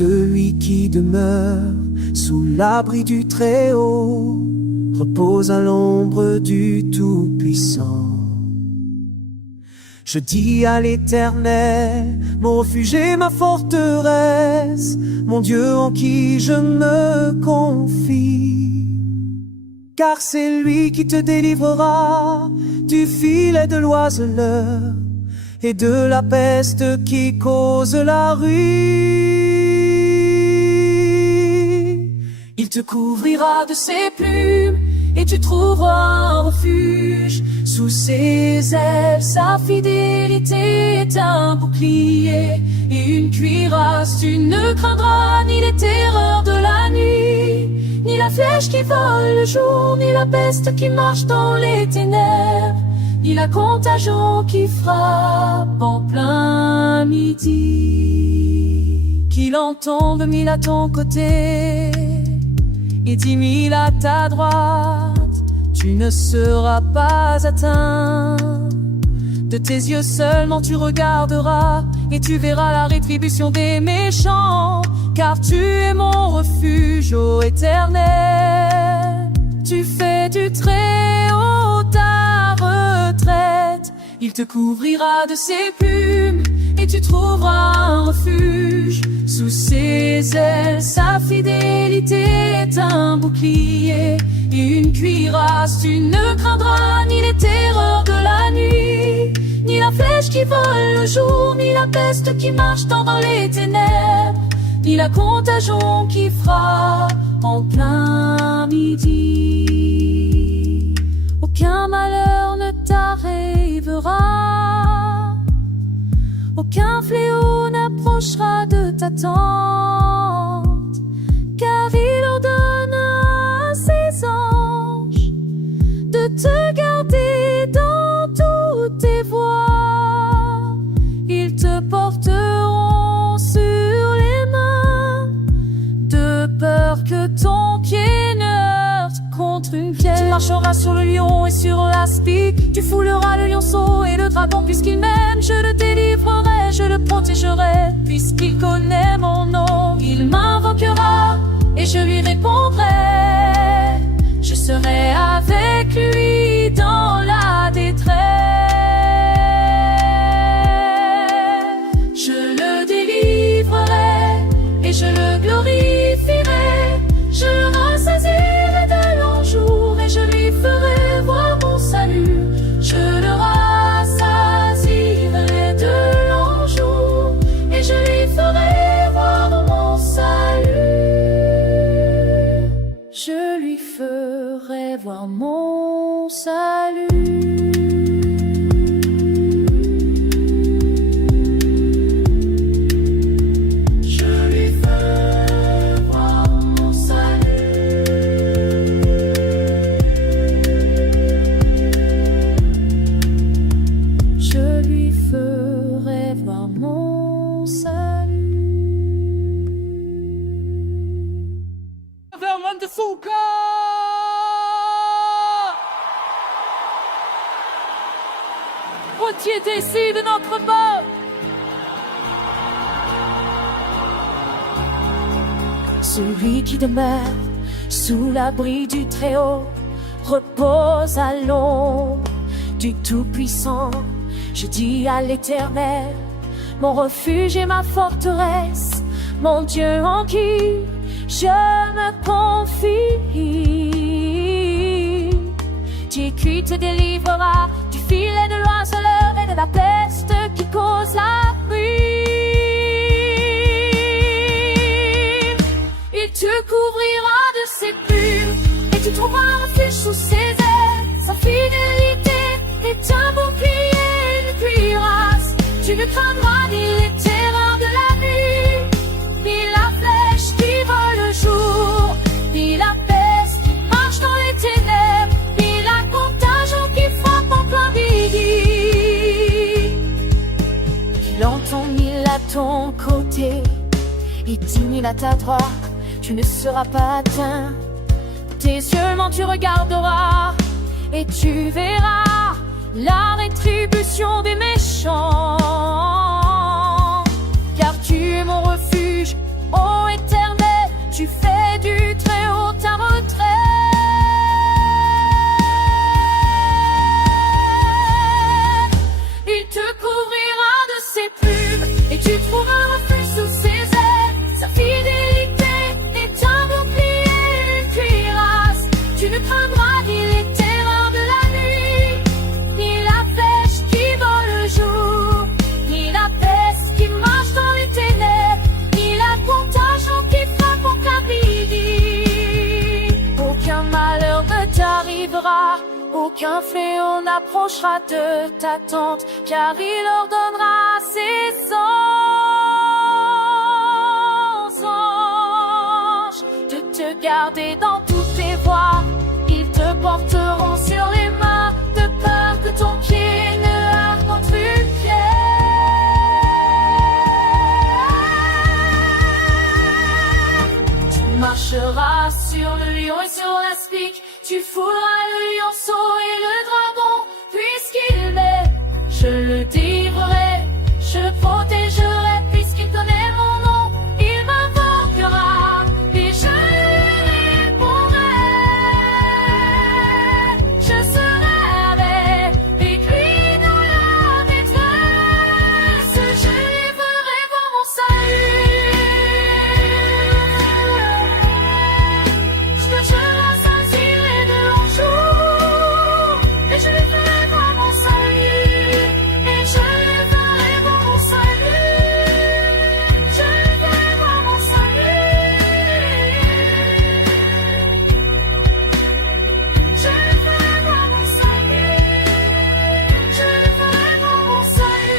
Celui qui demeure sous l'abri du Très-Haut repose à l'ombre du Tout-Puissant. Je dis à l'Éternel, mon refuge et ma forteresse, mon Dieu en qui je me confie. Car c'est lui qui te délivrera du filet de l'oiseleur et de la peste qui cause la ruine. Il te couvrira de ses plumes et tu trouveras un refuge sous ses ailes. Sa fidélité est un bouclier et une cuirasse. Tu ne craindras ni les terreurs de la nuit, ni la flèche qui vole le jour, ni la peste qui marche dans les ténèbres, ni la contagion qui frappe en plein midi. Qu'il en tombe 1000 à ton côté et 10 000 à ta droite, tu ne seras pas atteint. De tes yeux seulement tu regarderas et tu verras la rétribution des méchants. Car tu es mon refuge, ô Éternel. Tu fais du Très-Haut ta retraite. Il te couvrira de ses plumes et tu trouveras un refuge sous ses ailes. Sa fidélité est un bouclier et une cuirasse. Tu ne craindras ni les terreurs de la nuit, ni la flèche qui vole le jour, ni la peste qui marche dans les ténèbres, ni la contagion qui frappe en plein midi. Aucun malheur ne t'arrivera, aucun fléau n'approchera de ta tente, car il ordonne à ses anges de te garder dans toutes tes voies. Ils te porteront sur les mains, de peur que ton pied ne heurte contre une pierre. Tu marcheras sur le lion et sur l'aspic, tu fouleras le lionceau et le dragon. Puisqu'il m'aime, je le délivrerai, je le protégerai. Puisqu'il connaît mon nom, il m'invoquera et je lui répondrai. Je serai avec lui dans la détresse. Je le délivrerai et je le glorifierai. Je le rassasierai de longs jours et je lui ferai voir mon salut. Je le rassasierai de longs jours et je lui ferai voir mon salut. Je lui ferai voir mon salut. Décide de notre vote. Celui qui demeure sous l'abri du Très-Haut repose à l'ombre du Tout-Puissant. Je dis à l'Éternel, mon refuge et ma forteresse, mon Dieu en qui je me confie. Dieu qui te délivrera du filet de l'oiseleur et de la peste qui cause la ruine. Il te couvrira de ses plumes et tu trouveras un refuge sous ses ailes. Sa fidélité est un bouclier et une cuirasse. Tu ne craindras ni les terreurs de la nuit, ni la flèche qui vole le jour, ni la peste qui marche dans les ténèbres, ni la contagion qui frappe en plein midi. Qu'il en tombe 1000 à ton côté et 10 000 à ta droite, tu ne seras pas atteint. Tes yeux seulement tu regarderas et tu verras la rétribution des méchants. Car tu es mon refuge, oh délivra. Aucun fléau n'approchera de ta tente, car il ordonnera à ses anges de te garder dans toutes tes voies. Ils te porteront sur les mains, de peur que ton pied ne heurte contre une pierre. Tu marcheras sur le lion et sur l'aspic, tu fouleras le lionceau et le dragon, puisqu'il m'est, je le délivrerai, je le protégerai, puisqu'il connaît mon nom, il m'invoquera, et je lui répondrai. Je serai avec lui dans la détresse, je lui ferai voir mon salut. Je te rassasierai de longs jours, et je lui ferai voir mon salut. Et je lui ferai voir mon salut. Je lui ferai voir mon salut. Je lui ferai voir mon salut. Je lui ferai voir mon salut.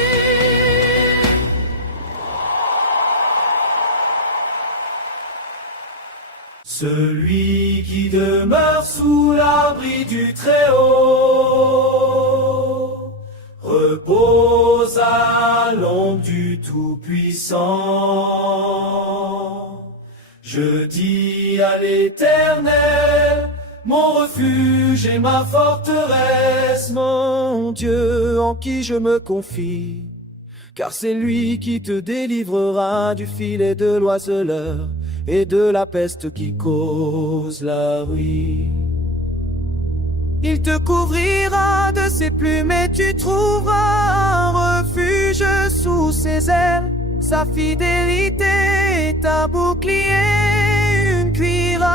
Celui qui demeure sous l'abri du Très-Haut repose à l'ombre du Tout-Puissant. Je dis à l'Éternel, mon refuge et ma forteresse, mon Dieu en qui je me confie, car c'est lui qui te délivrera du filet de l'oiseleur et de la peste qui cause la ruine. Il te couvrira de ses plumes et tu trouveras un refuge sous ses ailes. Sa fidélité est un bouclier, une cuirasse.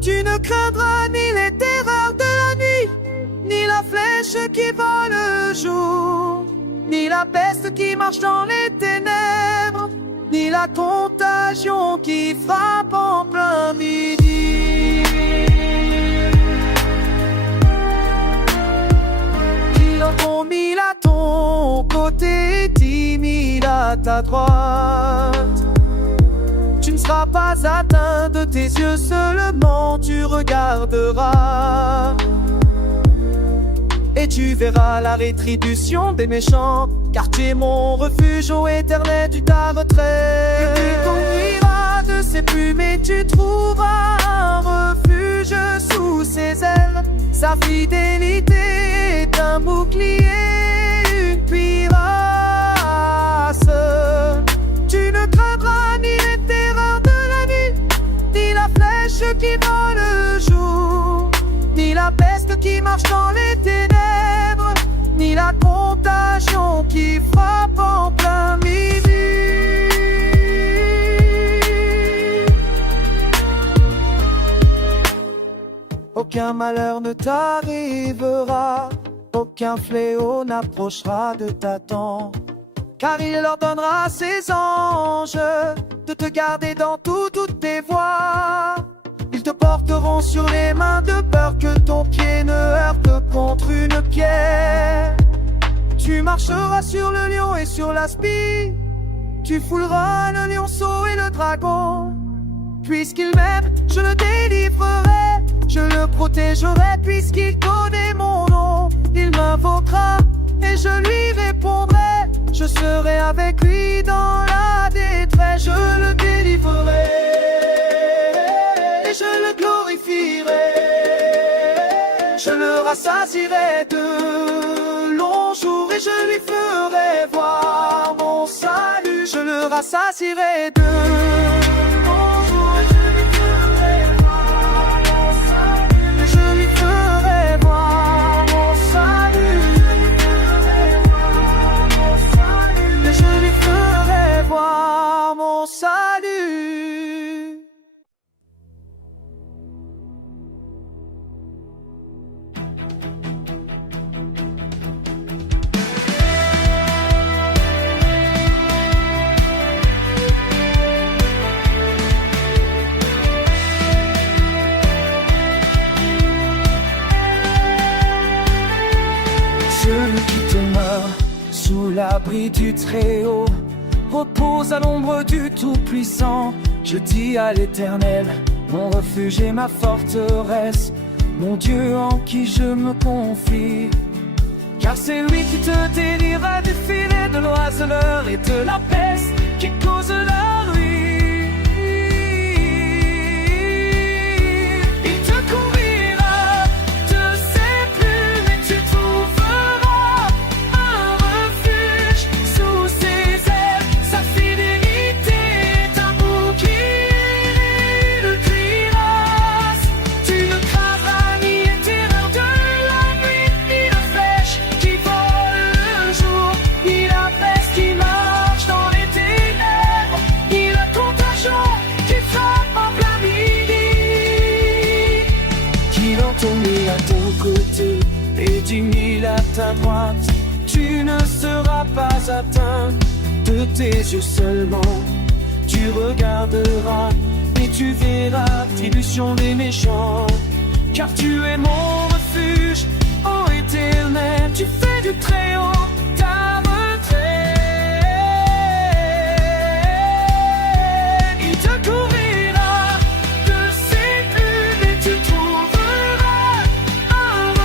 Tu ne craindras ni les terreurs de la nuit, ni la flèche qui vole le jour, ni la peste qui marche dans les ténèbres, ni la contagion qui frappe en plein midi. Ils auront mille à ton côté, 10 000 à ta droite. Tu ne seras pas atteint, de tes yeux seulement tu regarderas. Et tu verras la rétribution des méchants, car tu es mon refuge, ô Éternel, tu ta retraite. Tu t'ouvriras de ses plumes et tu trouveras un refuge sous ses ailes. Sa fidélité est un bouclier, une cuirasse. Tu ne craindras ni les terreurs de la nuit, ni la flèche qui vole le jour, ni la peste qui marche dans les ténèbres, ni la contagion qui frappe en plein midi. Aucun malheur ne t'arrivera, aucun fléau n'approchera de ta tente, car il ordonnera à ses anges de te garder dans toutes tes voies. Ils te porteront sur les mains, de peur que ton pied ne heurte contre une pierre. Tu marcheras sur le lion et sur l'aspi, tu fouleras le lionceau et le dragon. Puisqu'il m'aime, je le délivrerai, je le protégerai, puisqu'il connaît mon nom. Il m'invoquera et je lui répondrai, je serai avec lui dans la détresse. Je le délivrerai et je le glorifierai, je le rassasierai de longs jours et je lui ferai voir mon salut. Je le rassasierai de longs jours et je lui ferai voir mon salut. Et je lui ferai voir mon salut. Et je lui ferai voir mon salut. l'abri du Très-Haut, repose à l'ombre du Tout-Puissant. Je dis à l'Éternel, mon refuge et ma forteresse, mon Dieu en qui je me confie. Car c'est lui qui te délivrera du filet de l'oiseleur et de la peste qui cause la ruine. Il te couvrira de ses plumes et tu trouveras un refuge sous ses ailes. Sa fidélité est un bouclier de cuirasse. Tu ne craindras ni les terreurs de la nuit, ni la flèche qui vole le jour, ni la peste qui marche dans les ténèbres, ni la contagion qui frappe en plein midi. Qu'il en tombe mille à ton côté et 10 000 à ta droite, tu ne seras pas atteint. De tes yeux seulement tu regarderas et tu verras tribulation des méchants. Car tu es mon refuge, ô Éternel, tu fais du Très-Haut ta retraite. Il te couvrira de ses plumes et tu trouveras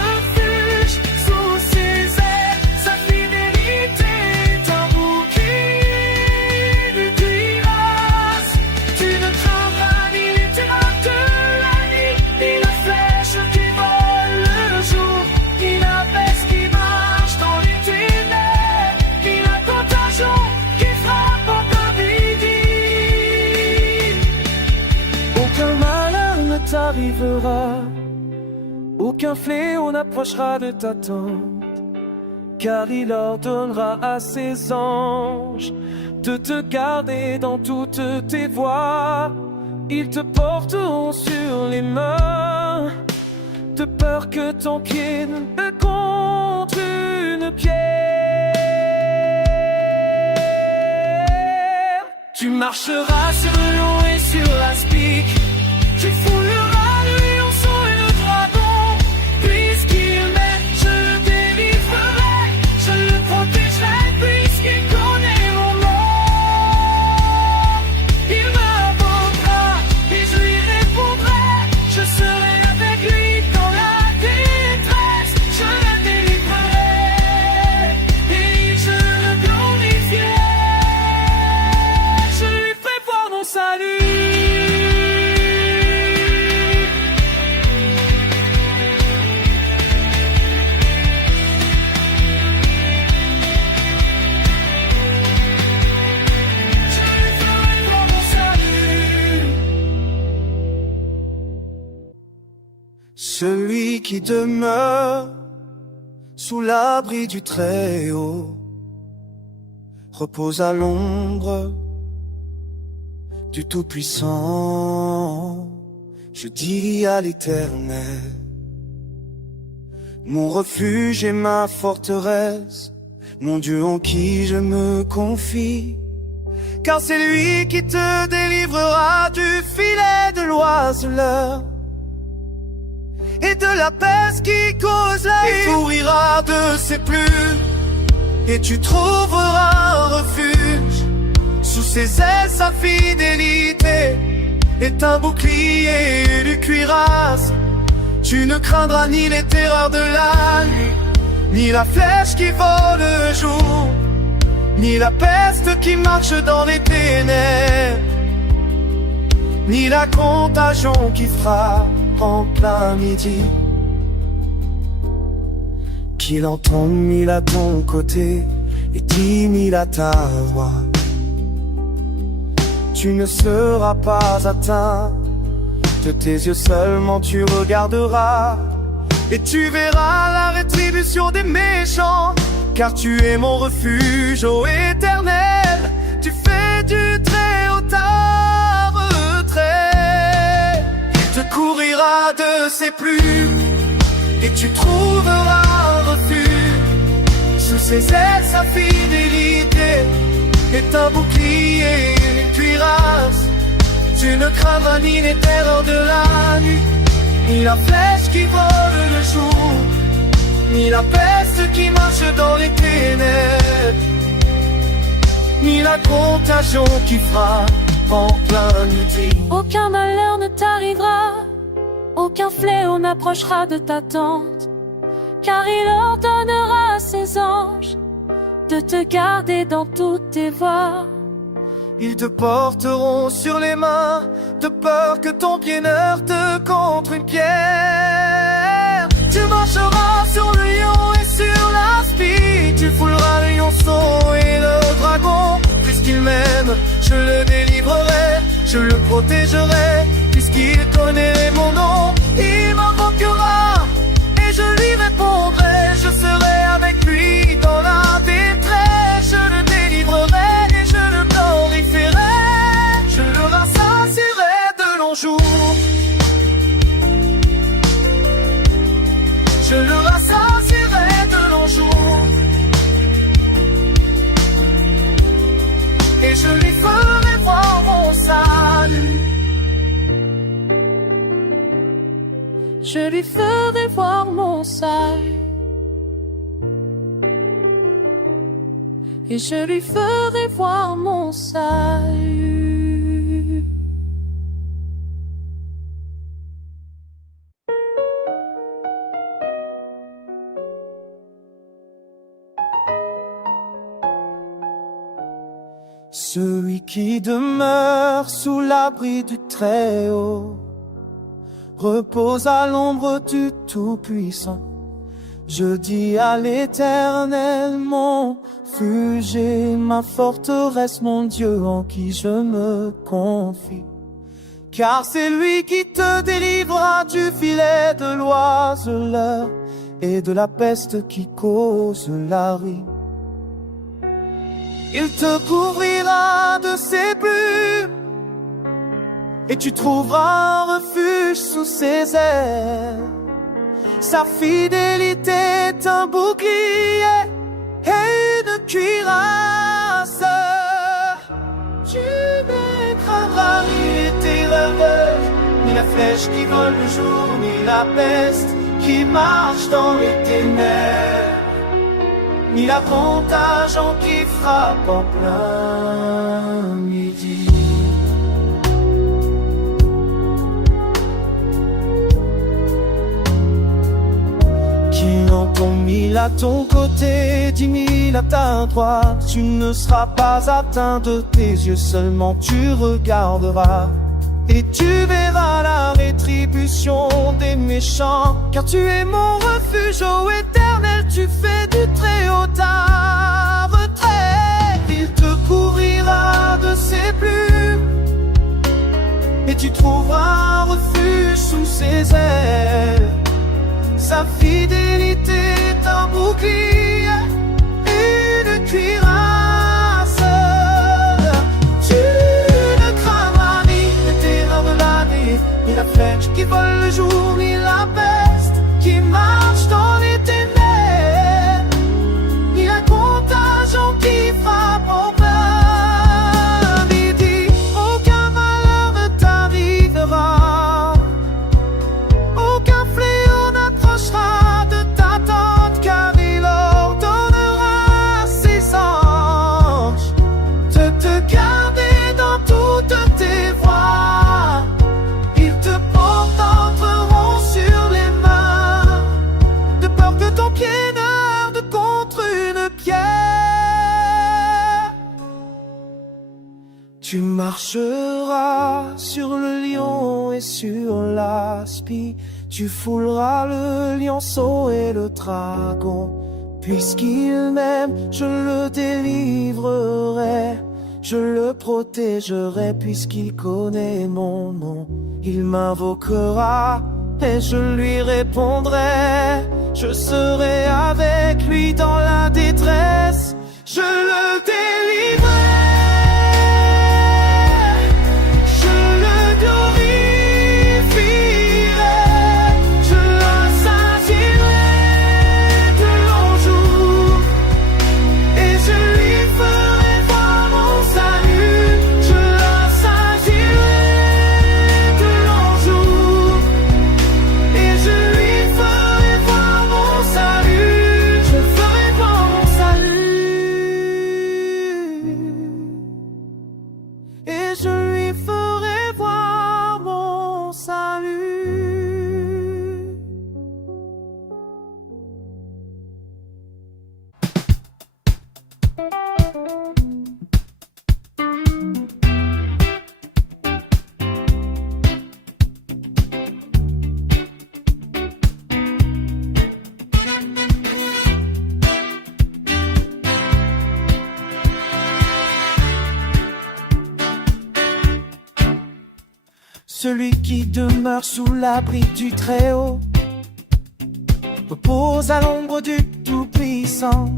un refuge sous ses ailes. Sa fidélité est un bouclier de cuirasse. Tu ne craindras ni les terreurs de la nuit, ni la flèche qui vole le jour, ni la peste qui marche dans les ténèbres, ni la contagion qui frappe en plein midi. Aucun malheur ne t'arrivera, aucun fléau n'approchera de ta tente, car il ordonnera à ses anges de te garder dans toutes tes voies. Ils te porteront sur les mains, de peur que ton pied ne heurte contre une pierre. Tu marcheras sur l'eau et sur l'aspic, tu fouleras le lionceau et le dragon. Puisqu'il m'aime, je le délivrerai, je le protégerai, puisqu'il connaît mon nom. Il m'invoquera et je lui répondrai, je serai avec lui dans la détresse, je le délivrerai et je le glorifierai, je lui ferai voir mon salut. Celui qui demeure sous l'abri du Très-Haut repose à l'ombre du Tout-Puissant. Je dis à l'Éternel, mon refuge et ma forteresse, mon Dieu en qui je me confie. Car c'est lui qui te délivrera du filet de l'oiseleur et de la peste qui cause la haine. Et t'ourira de ses plumes et tu trouveras un refuge sous ses ailes. Sa fidélité est un bouclier et du cuirasse. Tu ne craindras ni les terreurs de la nuit, ni la flèche qui vole le jour, ni la peste qui marche dans les ténèbres, ni la contagion qui frappe en plein midi. Qu'il en tombe 1000 à ton côté et 10 000 à ta droite, tu ne seras pas atteint. De tes yeux seulement tu regarderas et tu verras la rétribution des méchants. Car tu es mon refuge, ô Éternel, tu fais du Très-Haut ta retraite. Il te couvrira de ses plumes et tu trouveras un refuge sous ses ailes. Sa fidélité est un bouclier et une cuirasse. Tu ne craindras ni les terreurs de la nuit, ni la flèche qui vole le jour, ni la peste qui marche dans les ténèbres, ni la contagion qui frappe en plein midi. Aucun malheur ne t'arrivera, aucun fléau n'approchera de ta tente, car il ordonnera à ses anges de te garder dans toutes tes voies. Ils te porteront sur les mains, de peur que ton pied n'heurte contre une pierre. Tu marcheras sur le lion et sur l'aspi, tu fouleras le lionceau et le dragon. Puisqu'il m'aime, je le délivrerai, je le protégerai. Puisqu'il connaît mon nom, il m'invoquera et je lui répondrai. Je serai avec lui dans la détresse, je le délivrerai et je le glorifierai. Je le rassasierai de longs jours, je le rassasierai de longs jours, et je lui ferai voir mon salut. Je lui ferai voir mon salut, et je lui ferai voir mon salut. Celui qui demeure sous l'abri du Très-Haut repose à l'ombre du Tout-Puissant. Je dis à l'Éternel, mon refuge et ma forteresse, mon Dieu en qui je me confie. Car c'est lui qui te délivrera du filet de l'oiseleur et de la peste qui cause la ruine. Il te couvrira de ses plumes et tu trouveras un refuge sous ses ailes. Sa fidélité est un bouclier et une cuirasse. Tu ne craindras ni les terreurs, ni la flèche qui vole le jour, ni la peste qui marche dans les ténèbres, ni la contagion qui frappe en plein midi. Qu'il en tombe 1000 à ton côté, 10 000 à ta droite, tu ne seras pas atteint de tes yeux, seulement tu regarderas. Et tu verras la rétribution des méchants, car tu es mon refuge, ô Éternel, tu fais du Très-Haut ta retraite. Il te couvrira de ses plumes, et tu trouveras un refuge sous ses ailes. Sa fidélité est un bouclier, une cuirasse. Tu ne craindras ni les terreurs de la nuit, ni la flèche qui vole le jour, ni la peste qui marche dans les ténèbres, ni la contagion qui frappe en plein midi. Aucun malheur ne t'arrivera, aucun fléau n'approchera de ta tente, car il ordonnera à ses anges de te garder dans toutes tes voies. Ils te porteront sur les mains, de peur que ton pied n'heurte contre une pierre. Tu marcheras sur le lion et sur l'aspi, tu fouleras le lionceau et le dragon. Puisqu'il m'aime, je le délivrerai, je le protégerai. Puisqu'il connaît mon nom, il m'invoquera et je lui répondrai. Je serai avec lui dans la détresse, je le délivrerai. Celui qui demeure sous l'abri du Très-Haut repose à l'ombre du Tout-Puissant.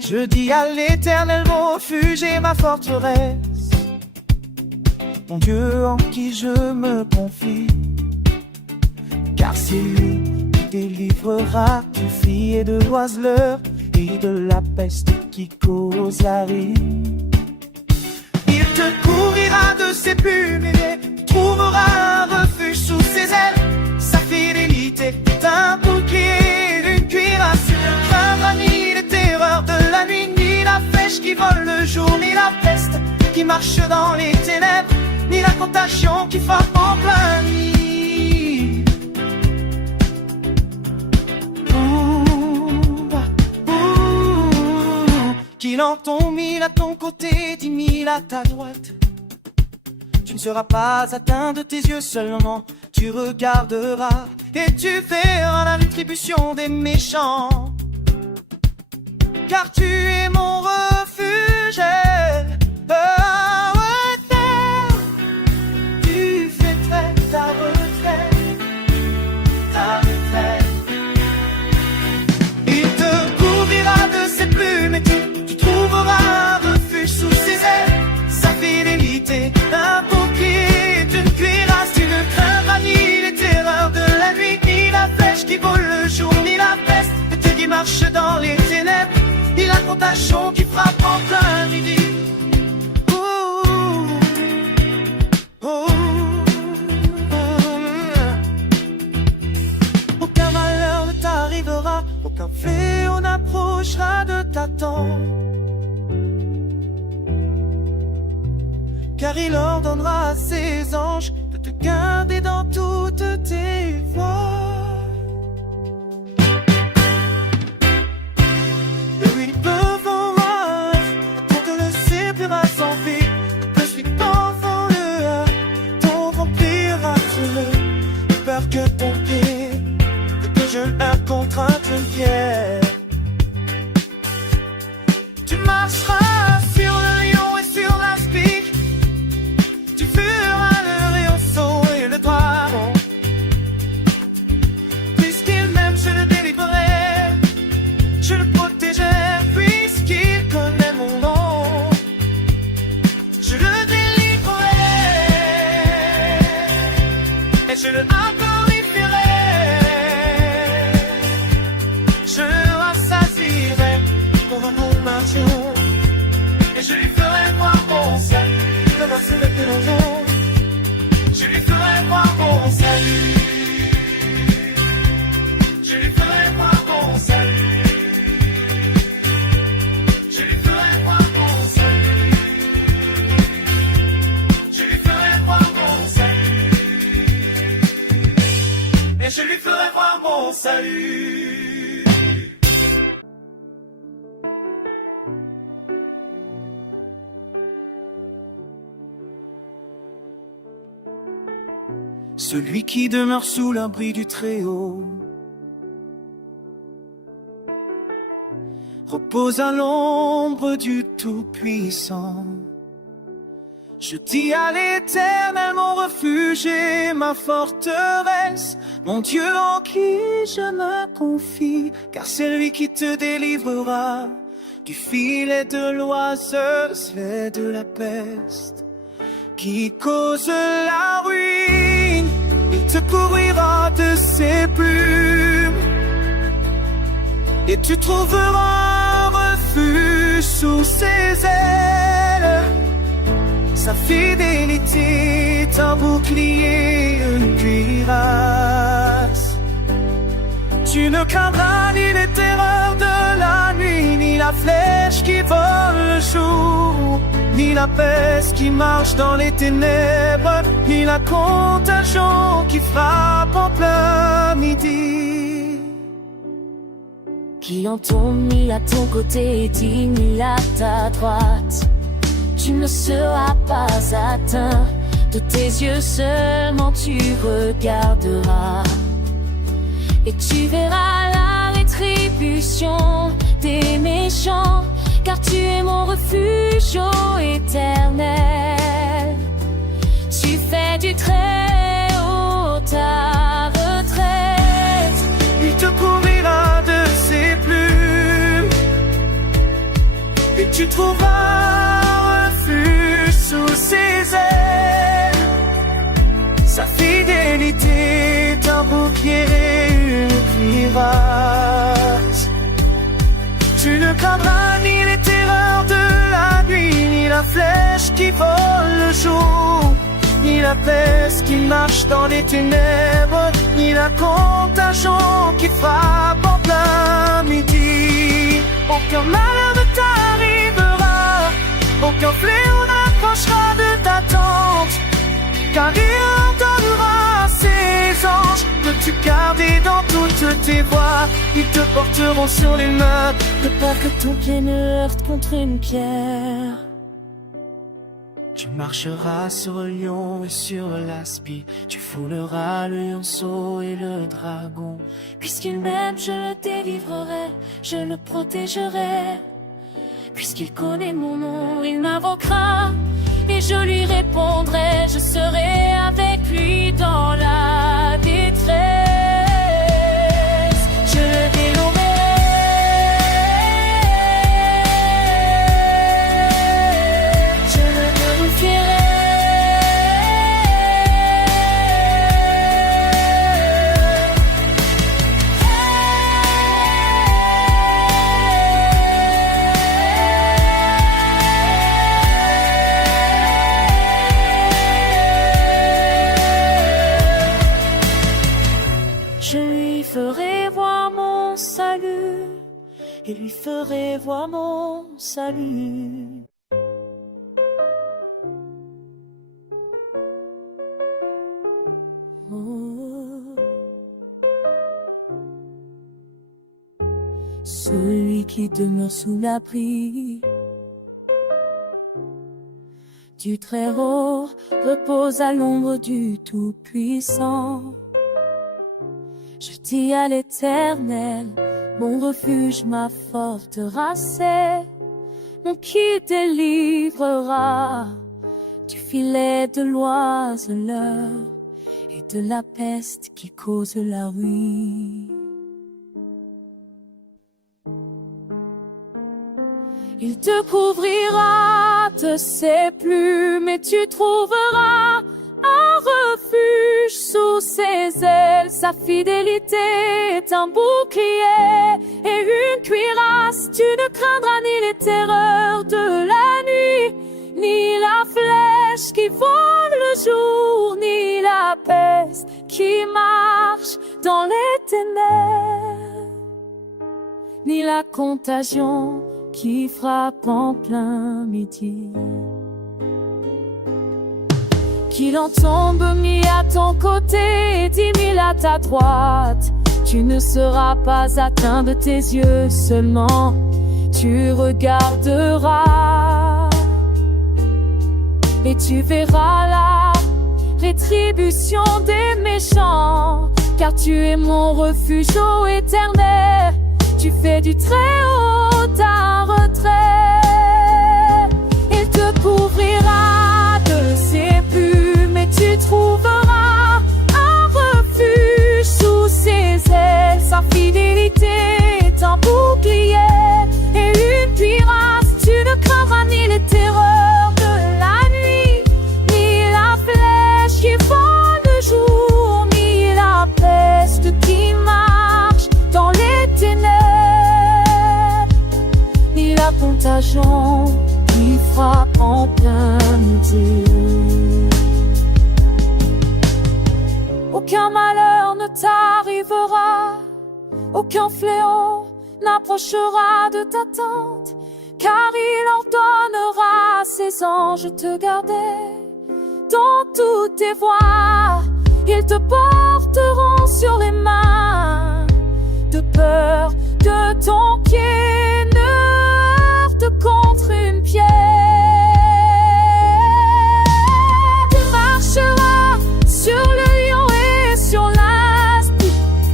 Je dis à l'Éternel mon refuge et ma forteresse, mon Dieu en qui je me confie. Car c'est lui qui délivrera du filet de l'oiseleur et de la peste qui cause la ruine. Il te couvrira de ses plumes et trouvera un refuge sous ses ailes. Sa fidélité est un bouclier, une cuirasse. Tu ne craindras ni les terreurs de la nuit, ni la flèche qui vole le jour, ni la peste qui marche dans les ténèbres, ni la contagion qui frappe en plein nuit. Qu'il en tombe 1000 à ton côté, 10 000 à ta droite, tu ne seras pas atteint de tes yeux seulement. Tu regarderas et tu verras la rétribution des méchants. Car tu es mon refuge, tu fais très ta retraite, ta retraite. Il te couvrira de ses plumes et tu trouveras un refuge sous ses ailes. Sa fidélité, un bouclier, une cuirasse. Tu ne craindras ni les terreurs de la nuit, ni la flèche qui vole le jour, ni la peste qui marche dans les ténèbres, ni la contagion qui frappe en plein midi. Aucun malheur ne t'arrivera, aucun fléau n'approchera de ta tente. Car il ordonnera à ses anges de te garder dans toutes tes voies. Et ils peuvent voir pour te laisser plus à son vie. Je suis ton voleur, ton vampire absolu. Peur que ton pied te jette contre une pierre. Tu marcheras sur le lion et sur l'aspic. Tu feras le rionceau et le dragon. Puisqu'il m'aime, je le délivrerai, je le protégerai. Puisqu'il connaît mon nom, je le délivrerai et je le glorifierai. Je le rassasierai pour mon action et je lui ferai voir mon salut. Je lui ferai voir mon salut. Je lui ferai voir mon salut. Je lui ferai voir mon salut. Je lui ferai voir mon salut. Et je lui ferai voir mon salut. Celui qui demeure sous l'abri du Très-Haut repose à l'ombre du Tout-Puissant. Je dis à l'Éternel mon refuge et ma forteresse, mon Dieu en qui je me confie. Car c'est lui qui te délivrera du filet de l'oiseau et de la peste qui cause la ruine. Il te couvrira de ses plumes et tu trouveras un refuge sous ses ailes. Sa fidélité est un bouclier, une cuirasse. Tu ne craindras ni les terreurs de la nuit, ni la flèche qui vole le jour, ni la peste qui marche dans les ténèbres, ni la contagion qui frappe en plein midi. Qui en tombe 1000 à ton côté et 10 000 à ta droite, tu ne seras pas atteint. De tes yeux seulement tu regarderas et tu verras la rétribution des méchants. Car tu es mon refuge, ô Éternel. Tu fais du très tu trouveras refuge sous ses ailes. Sa fidélité est un bouclier et une cuirasse. Tu ne craindras ni les terreurs de la nuit, ni la flèche qui vole le jour, ni la peste qui marche dans les ténèbres, ni la contagion qui frappe en plein midi. Aucun malheur ne t'arrivera, aucun fléau n'approchera de ta tente, car il ordonnera ses anges de te garder dans toutes tes voies. Ils te porteront sur les mains, de peur que ton pied ne heurte contre une pierre. Tu marcheras sur le lion et sur l'aspi, tu fouleras le lionceau et le dragon. Puisqu'il m'aime, je le délivrerai, je le protégerai. Puisqu'il connaît mon nom, il m'invoquera, et je lui répondrai, je serai avec lui dans la détresse. Je le dénommerai, je le glorifierai. Je lui ferai voir mon salut, et lui ferai voir mon salut. Oh. Celui qui demeure sous l'abri du Très-Haut repose à l'ombre du Tout-Puissant. Je dis à l'Éternel, mon refuge, ma forteresse, c'est mon qui délivrera du filet de l'oiseleur et de la peste qui cause la ruine. Il te couvrira de ses plumes et tu trouveras un refuge sous ses ailes. Sa fidélité est un bouclier et une cuirasse. Tu ne craindras ni les terreurs de la nuit, ni la flèche qui vole le jour, ni la peste qui marche dans les ténèbres, ni la contagion qui frappe en plein midi. Qu'il en tombe 1000 à ton côté et 10 000 à ta droite, tu ne seras pas atteint de tes yeux seulement, tu regarderas et tu verras la rétribution des méchants, car tu es mon refuge, ô Éternel, tu fais du Très-Haut ta retraite. Il te couvrira de ses plumes et tu trouveras un refuge sous ses ailes. Sa fidélité est un bouclier et une cuirasse. Tu ne craindras ni les terreurs de la nuit, ni la flèche qui vole le jour, ni la peste qui marche dans les ténèbres, ni la contagion qui frappe en plein midi. Aucun malheur ne t'arrivera, aucun fléau n'approchera de ta tente, car il ordonnera à ses anges de te garder dans toutes tes voies. Ils te porteront sur les mains, de peur que ton pied ne heurte contre une pierre. Tu marcheras sur le lion et sur l'aspi,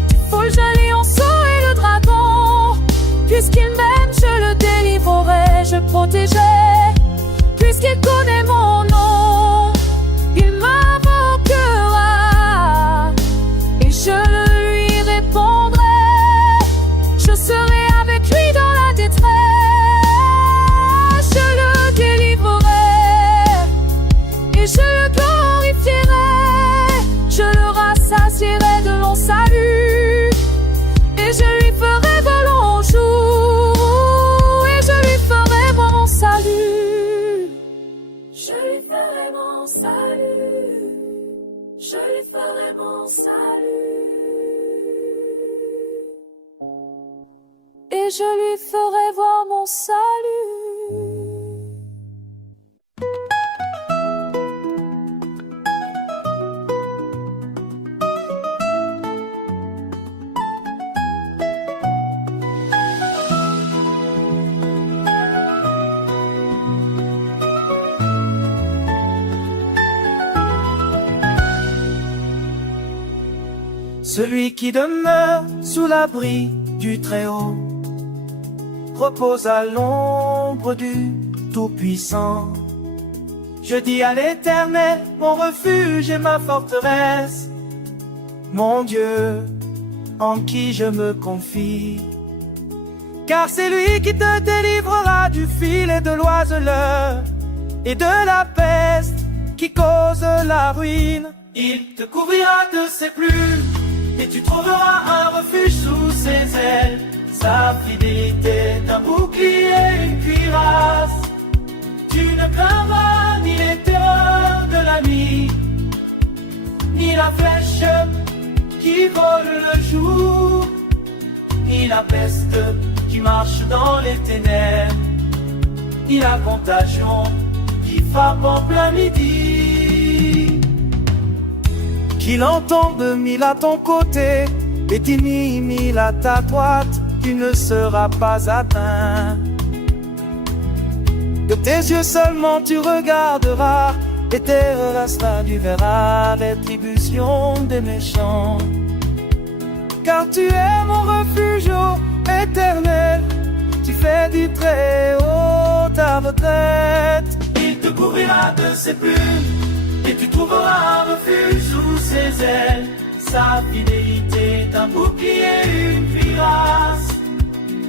tu foules le lionceau et le dragon. Puisqu'il m'aime, je le délivrerai, je protégerai. Puisqu'il connaît mon nom, il m'invoquera et je lui ferai voir mon salut. Celui qui demeure sous l'abri du Très-Haut repose à l'ombre du Tout-Puissant. Je dis à l'Éternel, mon refuge et ma forteresse, mon Dieu, en qui je me confie. Car c'est lui qui te délivrera du filet de l'oiseleur et de la peste qui cause la ruine. Il te couvrira de ses plumes et tu trouveras un refuge sous ses ailes. Sa fidélité est un bouclier et une cuirasse. Tu ne craindras ni les terreurs de la nuit, ni la flèche qui vole le jour, ni la peste qui marche dans les ténèbres, ni la contagion qui frappe en plein midi. Qu'il entende mille à ton côté et 10 000 à ta droite, tu ne seras pas atteint. De tes yeux seulement tu regarderas, et terrasseras tu verras rétribution des méchants. Car tu es mon refuge, ô Éternel, tu fais du Très-Haut ta retraite. Il te couvrira de ses plumes et tu trouveras un refuge sous ses ailes. Sa fidélité est un bouclier et une cuirasse.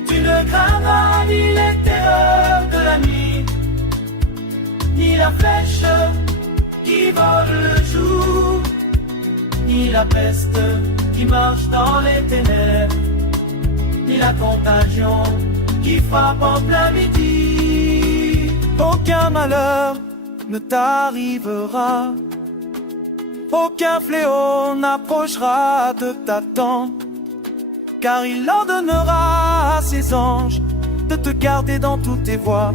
Tu ne craindras ni les terreurs de la nuit, ni la flèche qui vole le jour, ni la peste qui marche dans les ténèbres, ni la contagion qui frappe en plein midi. Aucun malheur ne t'arrivera, aucun fléau n'approchera de ta tente, car il ordonnera à ses anges de te garder dans toutes tes voies.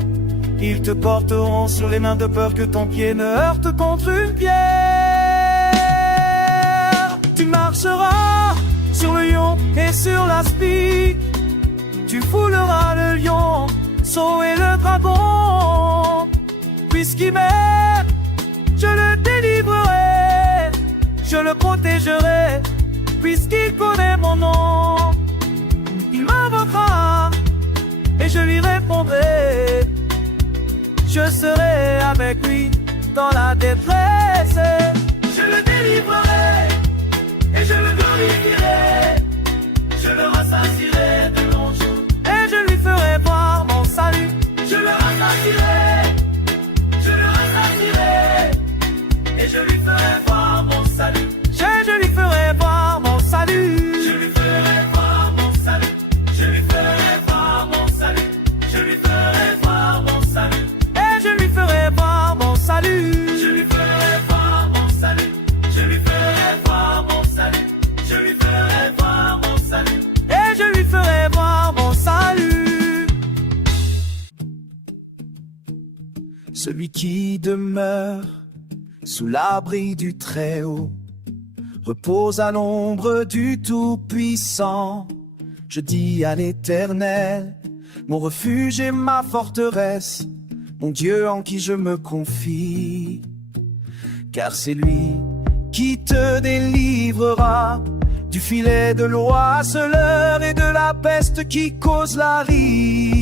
Ils te porteront sur les mains de peur que ton pied ne heurte contre une pierre. Tu marcheras sur le lion et sur l'aspi, tu fouleras le lion, sceau et le dragon. Puisqu'il m'aime, je le délivrerai, je le protégerai, puisqu'il connaît mon nom. Il m'invoquera et je lui répondrai, je serai avec lui dans la détresse. Je le délivrerai et je le glorifierai, je le rassasierai de longs jours et je lui ferai voir mon salut. Je le rassasierai, je le rassasierai et je lui ferai voir mon salut. Je lui ferai voir mon salut. Je lui ferai voir mon salut. Je lui ferai voir mon salut. Je lui ferai voir mon salut. Et je lui ferai voir mon salut. Je lui ferai voir mon salut. Je lui ferai voir mon salut. Je lui ferai voir mon salut. Et je lui ferai voir mon salut. Celui qui demeure sous l'abri du Très-Haut repose à l'ombre du Tout-Puissant. Je dis à l'Éternel, mon refuge et ma forteresse, mon Dieu en qui je me confie. Car c'est lui qui te délivrera du filet de l'oiseleur et de la peste qui cause la rie.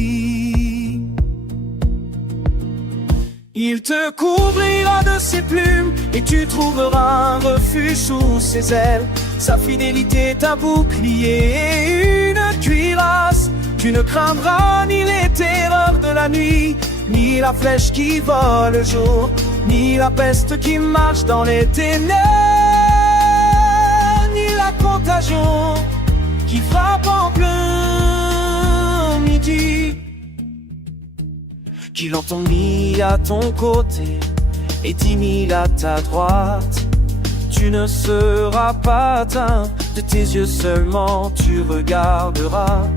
Il te couvrira de ses plumes et tu trouveras un refuge sous ses ailes. Sa fidélité est un bouclier et une cuirasse. Tu ne craindras ni les terreurs de la nuit, ni la flèche qui vole le jour, ni la peste qui marche dans les ténèbres, ni la contagion qui frappe en plein midi. Qu'il entende 1000 à ton côté et 10 000 à ta droite, tu ne seras pas atteint. De tes yeux seulement tu regarderas,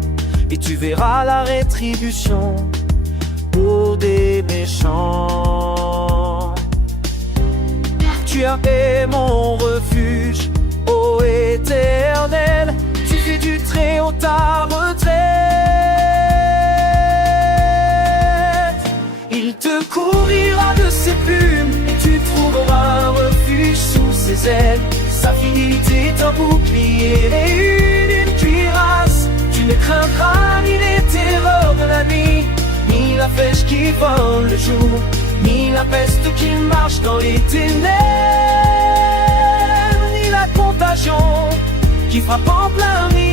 et tu verras la rétribution pour des méchants. Tu es mon refuge, ô Éternel, tu fais du Très-Haut ta retraite. Il te couvrira de ses plumes et tu trouveras un refuge sous ses ailes. Sa fidélité est un bouclier et une cuirasse. Tu ne craindras ni les terreurs de la nuit, ni la flèche qui vole le jour, ni la peste qui marche dans les ténèbres, ni la contagion qui frappe en plein nuit.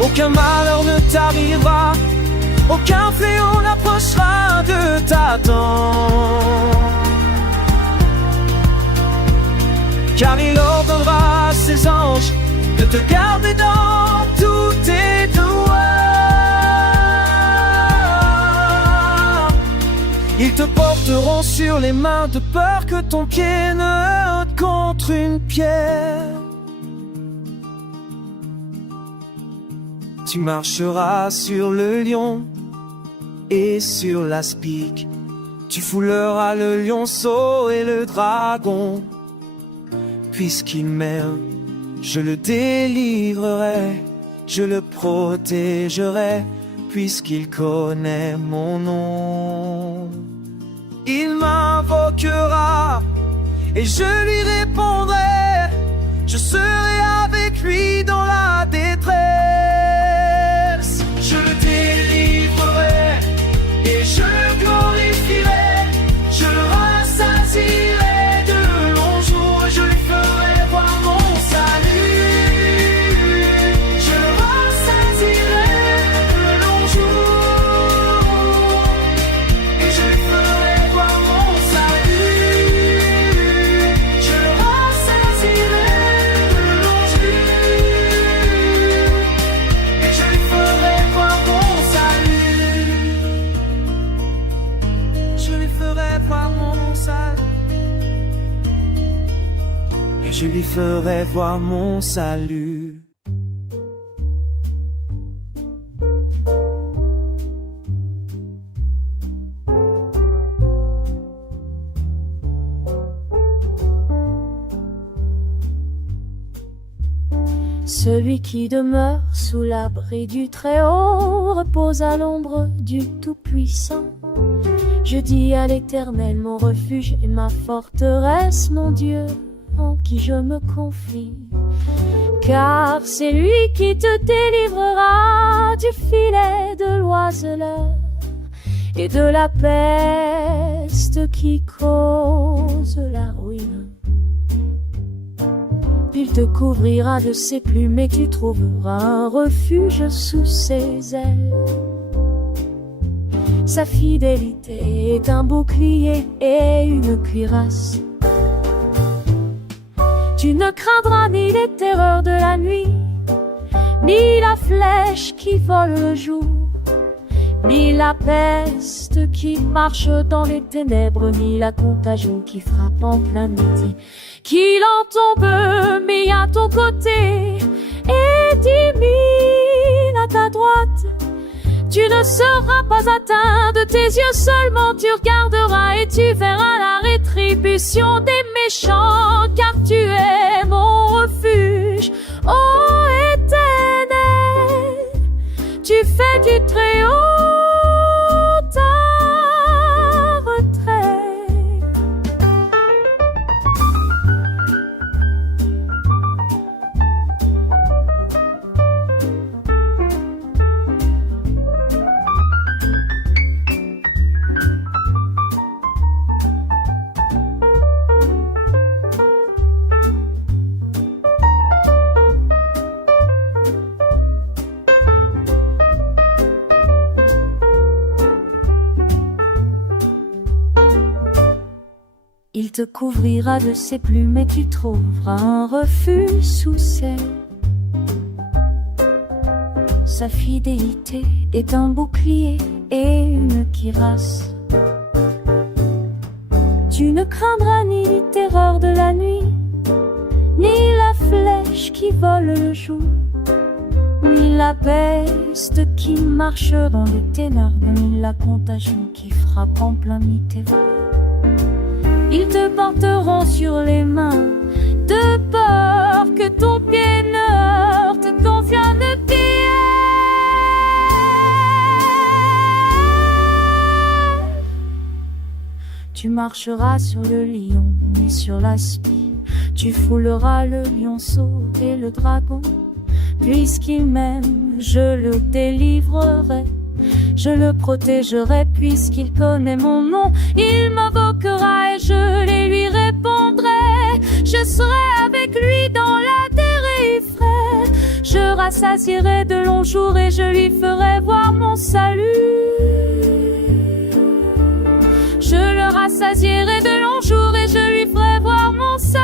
Aucun malheur ne t'arrivera, aucun fléau n'approchera de ta tente, car il ordonnera à ses anges de te garder dans tous tes doigts. Ils te porteront sur les mains de peur que ton pied ne heurte contre une pierre. Tu marcheras sur le lion et sur l'aspic. Tu fouleras le lionceau et le dragon. Puisqu'il m'aime, je le délivrerai, je le protégerai, puisqu'il connaît mon nom. Il m'invoquera et je lui répondrai, je serai avec lui dans la détresse. Je le délivrerai et je le glorifierai, je le rassasierai de longs jours et je lui ferai voir mon salut. Je le rassasierai de longs jours et je lui ferai voir mon salut. Je le rassasierai de longs jours et je lui ferai voir mon salut. Je lui ferai voir mon salut. Et je lui ferai voir mon salut. Celui qui demeure sous l'abri du Très-Haut repose à l'ombre du Tout-Puissant. Je dis à l'Éternel mon refuge et ma forteresse, mon Dieu en qui je me confie. Car c'est lui qui te délivrera du filet de l'oiseleur et de la peste qui cause la ruine. Il te couvrira de ses plumes et tu trouveras un refuge sous ses ailes. Sa fidélité est un bouclier et une cuirasse. Tu ne craindras ni les terreurs de la nuit, ni la flèche qui vole le jour, ni la peste qui marche dans les ténèbres, ni la contagion qui frappe en plein midi. Qu'il en tombe mis à ton côté et 10 000 à ta droite, tu ne seras pas atteint. De tes yeux seulement tu regarderas et tu verras la rétribution des méchants, car tu es mon refuge, ô Éternel. Tu fais du Très-Haut ta retraite. Il te couvrira de ses plumes et tu trouveras un refuge sous ses. Sa fidélité est un bouclier et une cuirasse. Tu ne craindras ni les terreurs de la nuit, ni la flèche qui vole vole le jour, ni la peste qui marche dans les ténèbres, ni la contagion qui frappe en plein mi-ténèbres. Ils te porteront sur les mains, de peur que ton pied ne heurte ton fiane pied. Tu marcheras sur le lion et sur la spie, tu fouleras le lionceau et le dragon. Puisqu'il m'aime, je le délivrerai, je le protégerai puisqu'il connaît mon nom. Il m'invoquera et je les lui répondrai. Je serai avec lui dans la terre et il ferait. Je rassasierai de longs jours et je lui ferai voir mon salut. Je le rassasierai de longs jours et je lui ferai voir mon salut.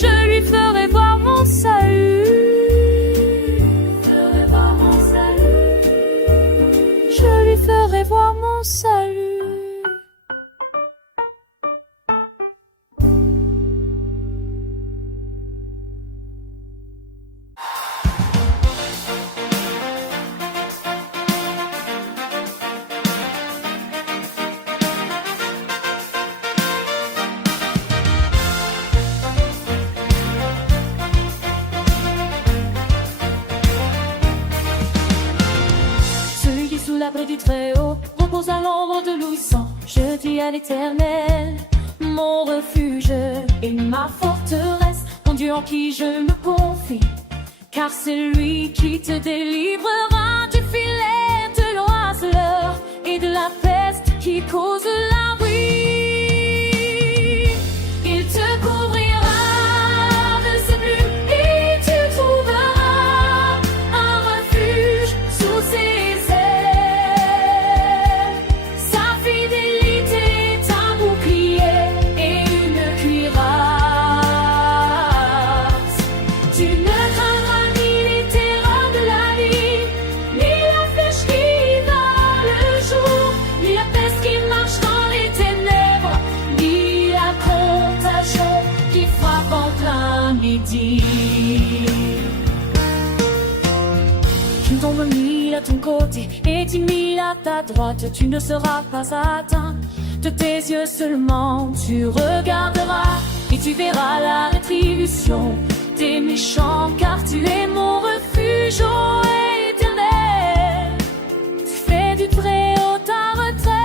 Je lui ferai voir mon salut. Je lui ferai voir mon salut. L'abri du Très-Haut repose à l'ombre de l'Ouïsson. Je dis à l'Éternel, mon refuge et ma forteresse, mon Dieu en qui je me confie, car c'est lui qui te délivrera du filet de l'oiseleur et de la peste qui cause la ruine. Il te couvrira de ses plumes et tu trouveras un refuge sous ses ailes. Tu tombes 1000 à ton côté et 10 000 à ta droite, tu ne seras pas atteint. De tes yeux seulement tu regarderas et tu verras la rétribution des méchants, car tu es mon refuge, ô Éternel. Tu fais du Très-Haut ta retraite.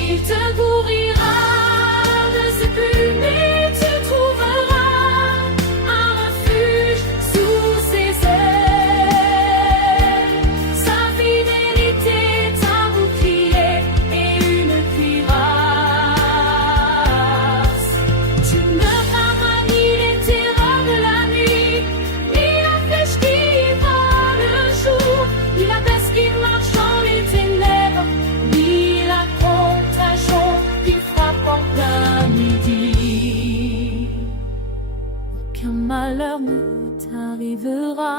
Il te couvrira de ses plumes et tu trouveras un refuge sous ses ailes. Sa fidélité, ta bouclier et une cuirasse. Tu ne craindras ni les terreurs de la nuit, ni la flèche qui va le jour, ni la peste qui marche dans les ténèbres, ni la contagion qui frappe en plein midi. Aucun malheur ne t'arrivera,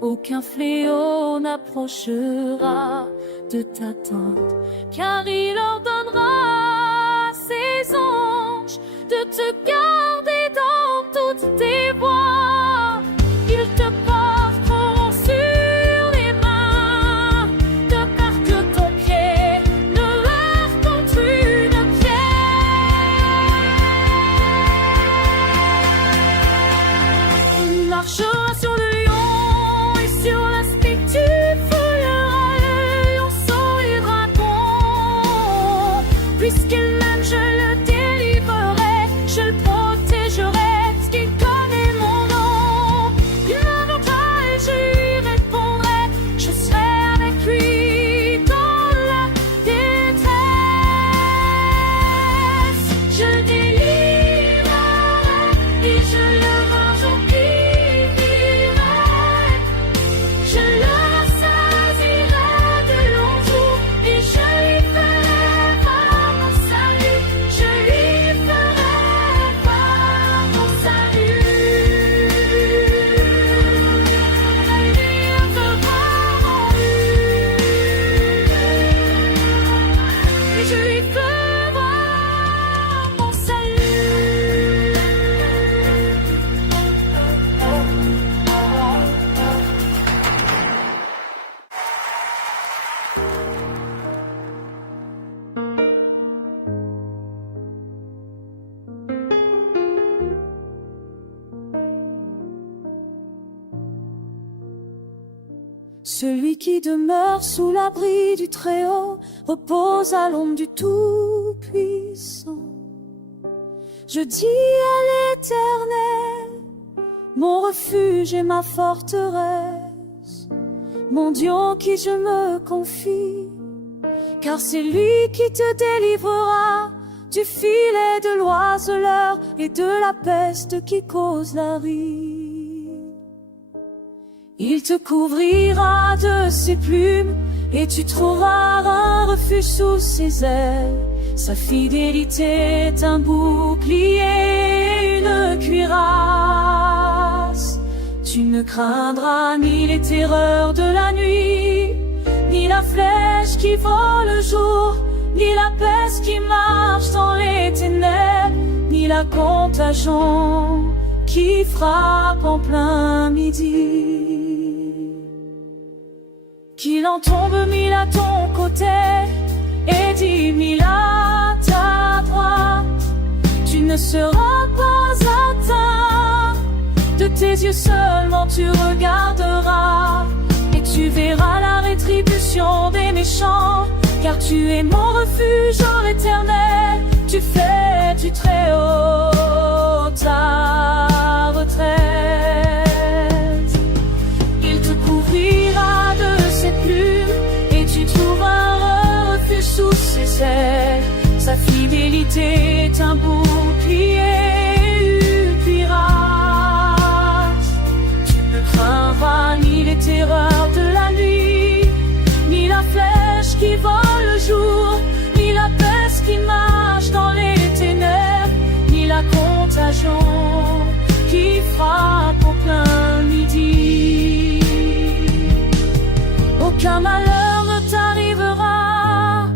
aucun fléau n'approchera de ta tente, car il ordonnera à ses anges de te garder dans toutes tes voies. Ils te porteront sur les mains, de peur que ton pied ne heurte contre une pierre. Tu marcheras sur le lion et sur l'aspect, tu fouleras le lionceau et le dragon. Puisqu'il m'aime, je le délivrerai, je le protégerai, parce qu'il connaît mon nom. Celui qui demeure sous l'abri du Très-Haut repose à l'ombre du Tout-Puissant. Je dis à l'Éternel, mon refuge et ma forteresse, mon Dieu en qui je me confie, car c'est lui qui te délivrera du filet de l'oiseleur et de la peste qui cause la ruine. Il te couvrira de ses plumes et tu trouveras un refuge sous ses ailes. Sa fidélité est un bouclier et une cuirasse. Tu ne craindras ni les terreurs de la nuit, ni la flèche qui vole le jour, ni la peste qui marche dans les ténèbres, ni la contagion qui frappe en plein midi. Qu'il en tombe 1000 à ton côté et 10 000 à ta droite, tu ne seras pas atteint. De tes yeux seulement tu regarderas et tu verras la rétribution des méchants, car tu es mon refuge, ô l'Éternel. Tu fais du Très-Haut ta retraite. Il te couvrira de ses plumes et tu trouveras un refuge sous ses ailes. Sa fidélité est un bouclier et une cuirasse. Tu ne craindras ni les terreurs de la nuit, ni la flèche qui vole le jour, ni la peste qui marche dans les ténèbres, ni la contagion qui frappe au plein midi. Aucun malheur ne t'arrivera,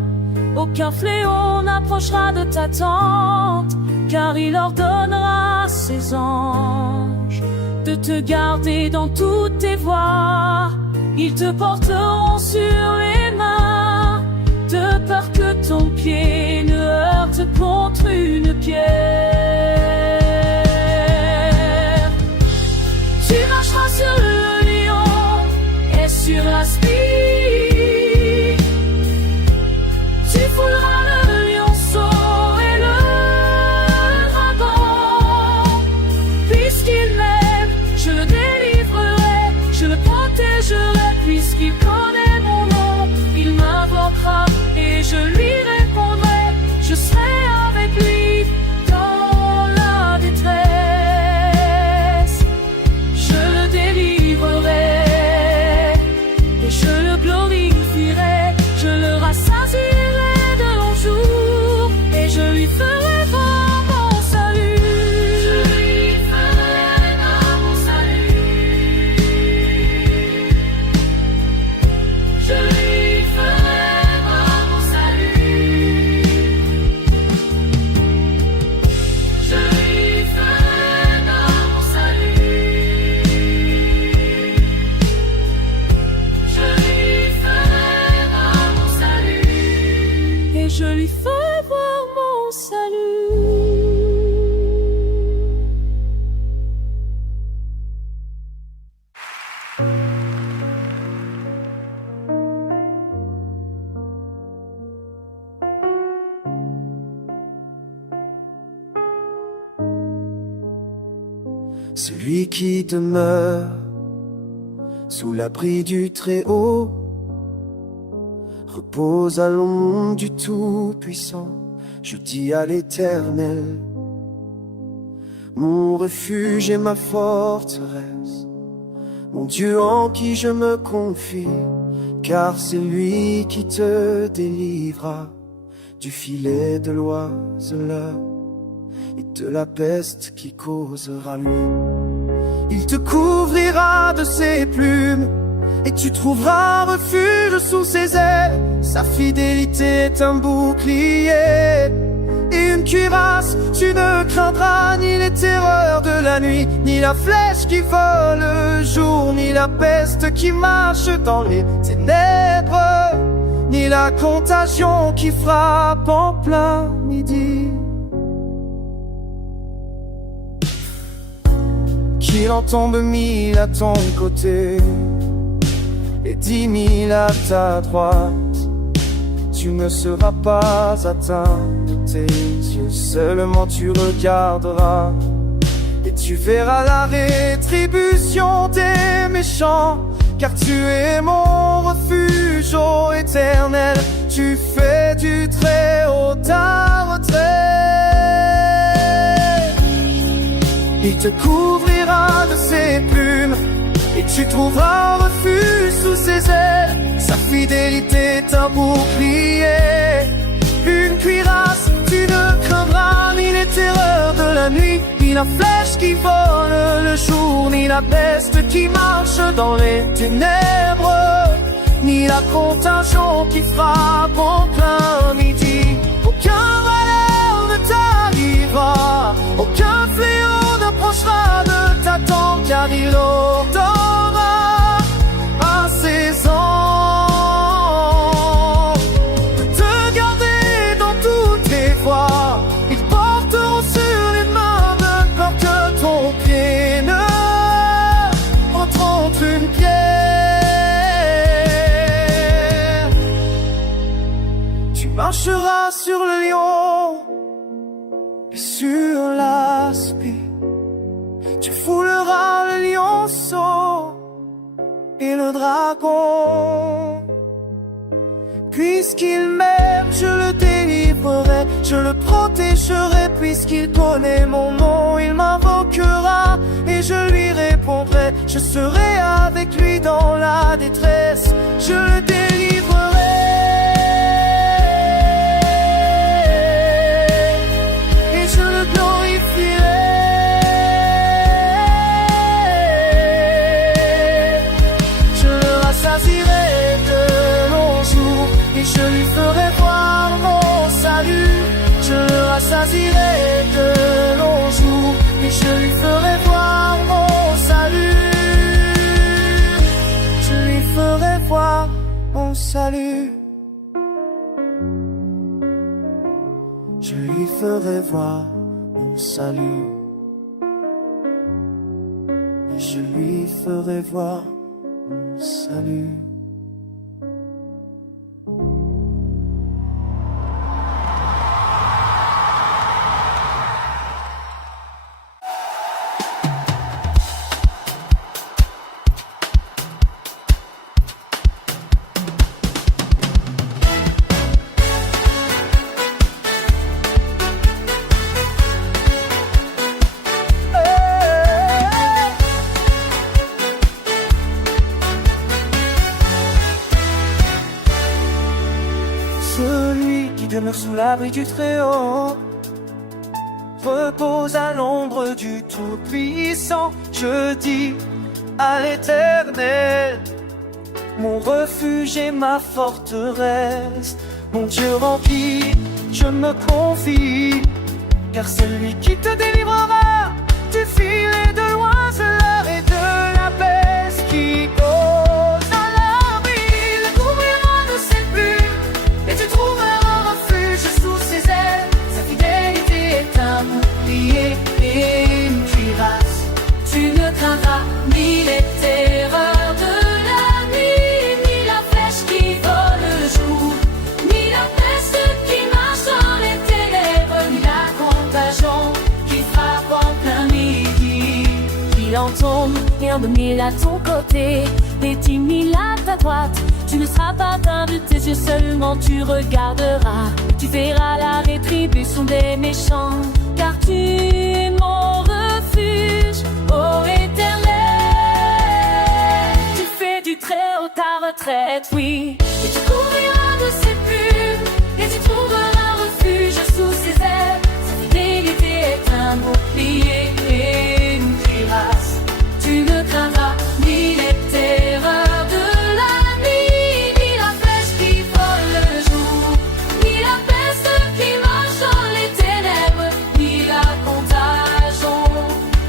aucun fléau n'approchera de ta tente, car il ordonnera à ses anges de te garder dans toutes tes voies. Ils te porteront sur les mains, de peur que ton pied ne heurte contre une pierre. Tu marcheras sur le lion et sur l'aspi. Tu fouleras le lionceau et le dragon. Puisqu'il m'aime, je le délivrerai, je le protégerai. Puisqu'il connaît mon nom, il m'invoquera et je lui répondrai. Je serai avec lui dans la détresse. Je le délivrerai et je le glorifierai. Je le rassasierai de longs jours et je lui ferai voir mon salut. Je lui ferai voir mon salut. Je lui ferai voir mon salut. Je lui ferai voir mon salut. Je lui ferai voir mon salut. Et je lui ferai voir mon salut. Celui qui demeure sous l'abri du Très-Haut repose à l'ombre du Tout-Puissant. Je dis à l'Éternel, mon refuge et ma forteresse, mon Dieu en qui je me confie, car c'est lui qui te délivrera du filet de l'oiseleur et de la peste qui causera lui. Il te couvrira de ses plumes et tu trouveras refuge sous ses ailes. Sa fidélité est un bouclier et une cuirasse. Tu ne craindras ni les terreurs de la nuit, ni la flèche qui vole le jour, ni la peste qui marche dans les ténèbres, ni la contagion qui frappe en plein midi. Qu'il en tombe 1000 à ton côté et 10 000 à ta droite. Tu ne seras pas atteint de tes yeux, seulement tu regarderas et tu verras la rétribution des méchants. Car tu es mon refuge, ô Éternel, tu fais du Très-Haut ta retraite. Il te couvrira de ses plumes et tu trouveras refuge sous ses ailes. Sa fidélité est un bouclier, une cuirasse. Tu ne craindras ni les terreurs de la nuit, ni la flèche qui vole le jour, ni la peste qui marche dans les ténèbres, ni la contagion qui frappe en plein midi. Aucun malheur ne t'arrivera, aucun fléau n'approchera de ta tente, car il ordonnera à ses anges de te garder dans toutes tes voies. Ils porteront sur les mains de peur que ton pied ne rencontre une pierre. Tu marcheras sur le lion et sur l'aspi. Tu fouleras le lionceau et le dragon. Puisqu'il m'aime, je le délivrerai, je le protégerai. Puisqu'il connaît mon nom, il m'invoquera et je lui répondrai. Je serai avec lui dans la détresse, je le délivrerai et je le glorifierai. Je le rassasierai de longs jours et je lui ferai voir mon salut. Je le rassasierai de longs jours et je lui ferai voir mon salut. Je lui ferai voir mon salut. Je lui ferai voir mon salut. Et je lui ferai voir mon salut. Celui qui demeure sous l'abri du Très-Haut repose à l'ombre du Tout-Puissant. Je dis à l'Éternel, mon refuge et ma forteresse, mon Dieu en qui je me confie. Car c'est lui qui te délivrera du filet de l'oiseleur et de la peste qui cause à l'abri. Il le couvrira de ses plumes et tu trouveras refuge sous ses ailes. Sa fidélité est un bouclier et une cuirasse. Tu ne craindras ni les terreurs de la nuit, ni la flèche qui vole le jour, ni la peste qui marche dans les ténèbres, ni la contagion qui frappe en plein midi. Il en tombe et en 2000 à ton côté, et 10 000 à ta droite. Tu ne seras pas atteint de tes yeux, seulement tu regarderas. Tu verras la rétribution des méchants, car tu es mon refuge, ô Éternel. Tu fais du Très-Haut ta retraite, oui. Et tu couvriras de ses plumes, et tu trouveras refuge sous ses ailes. Sa fidélité est un bouclier et une cuirasse. Tu ne craindras ni les terreurs de la nuit, ni la flèche qui vole le jour, ni la peste qui marche dans les ténèbres, ni la contagion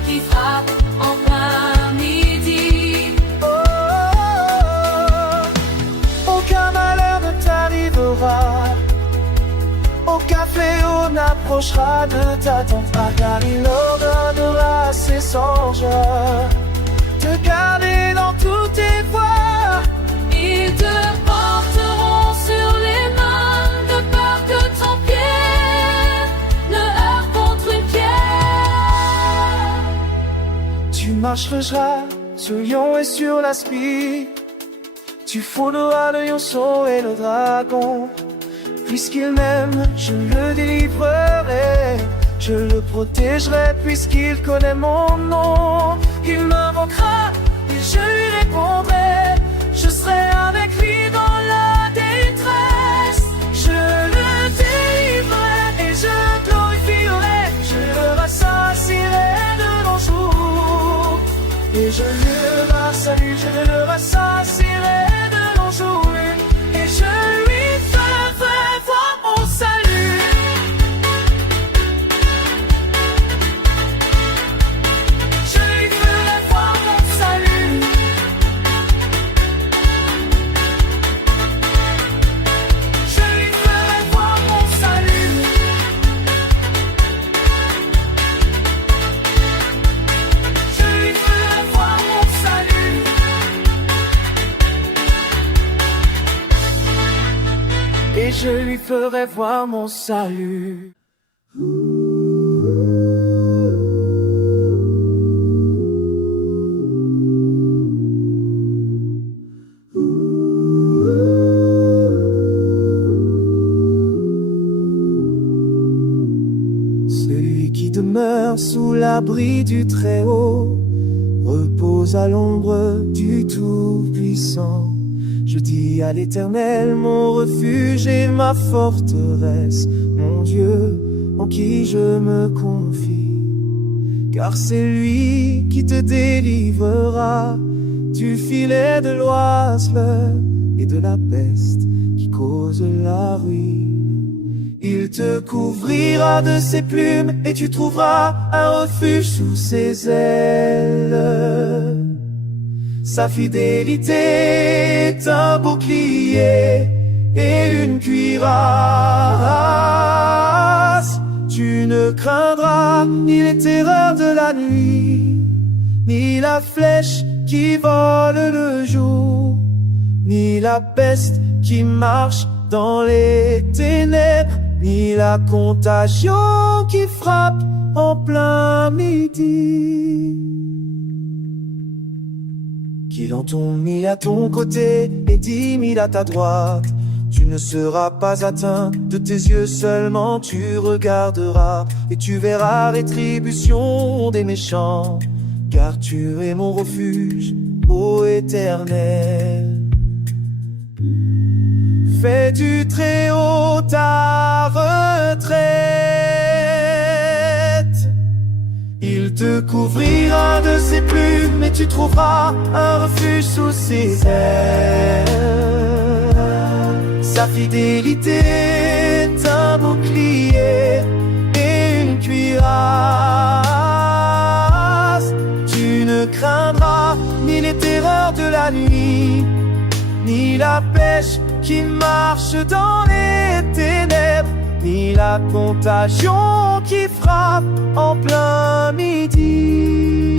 qui frappe en plein midi. Oh, aucun malheur ne t'arrivera, aucun fléau n'approchera de ta tente, car il ordonnera à ses anges de garder dans toutes tes voies. Ils te porteront sur les mains de peur que ton pied ne heurte contre une pierre. Tu marcheras sur le lion et sur l'aspi. Tu fouleras le lionceau et le dragon. Puisqu'il m'aime, je le délivrerai. Je le protégerai puisqu'il connaît mon nom. Il m'invoquera et je lui répondrai. Je serai avec lui dans la détresse. Je le délivrerai et je le glorifierai. Je le rassasierai de longs jours. Et je le rassasierai, je le rassasierai de longs jours. Et je lui ferai voir mon salut. Je lui ferai voir mon salut. Je lui ferai voir mon salut. Je lui ferai voir mon salut. Et je lui ferai voir mon salut. Celui qui demeure sous l'abri du Très-Haut repose à l'ombre du Tout-Puissant. Je dis à l'Éternel, mon refuge et ma forteresse, mon Dieu, en qui je me confie. Car c'est lui qui te délivrera du filet de l'oiseleur et de la peste qui cause la ruine. Il te couvrira de ses plumes et tu trouveras un refuge sous ses ailes. Sa fidélité est un bouclier et une cuirasse. Tu ne craindras ni les terreurs de la nuit, ni la flèche qui vole le jour, ni la peste qui marche dans les ténèbres, ni la contagion qui frappe en plein midi. Qu'il en tombe 1000 à ton côté et 10 000 à ta droite, tu ne seras pas atteint. De tes yeux seulement tu regarderas, et tu verras rétribution des méchants. Car tu es mon refuge, ô Éternel. Fais du Très-Haut ta retraite. Il te couvrira de ses plumes et tu trouveras un refuge sous ses ailes. Sa fidélité est un bouclier et une cuirasse. Tu ne craindras ni les terreurs de la nuit, ni la pêche qui marche dans les ténèbres, ni la contagion qui frappe en plein midi.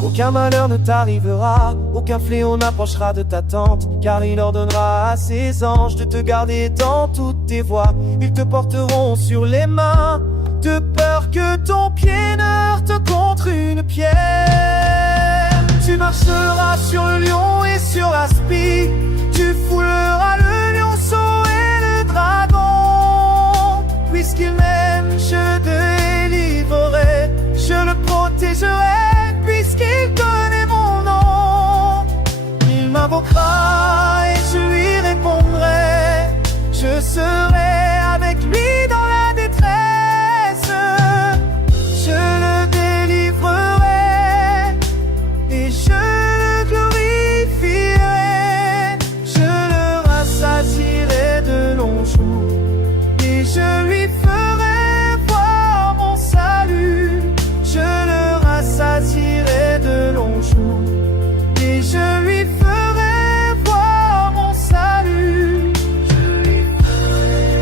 Qu'aucun malheur ne t'arrivera, aucun fléau n'approchera de ta tente, car il ordonnera à ses anges de te garder dans toutes tes voies. Ils te porteront sur les mains, de peur que ton pied ne heurte contre une pierre. Tu marcheras sur le lion et sur l'aspi, tu fouleras le lionceau et le dragon. Puisqu'il m'aime, je le délivrerai, je le protégerai, puisqu'il connaît mon nom. Il m'invoquera et je lui répondrai, je serai avec lui dans la détresse. Je le délivrerai et je le glorifierai. Je le rassasierai de longs jours et je lui ferai voir mon salut. Je le rassasierai de longs jours et je lui ferai voir mon salut. Je lui ferai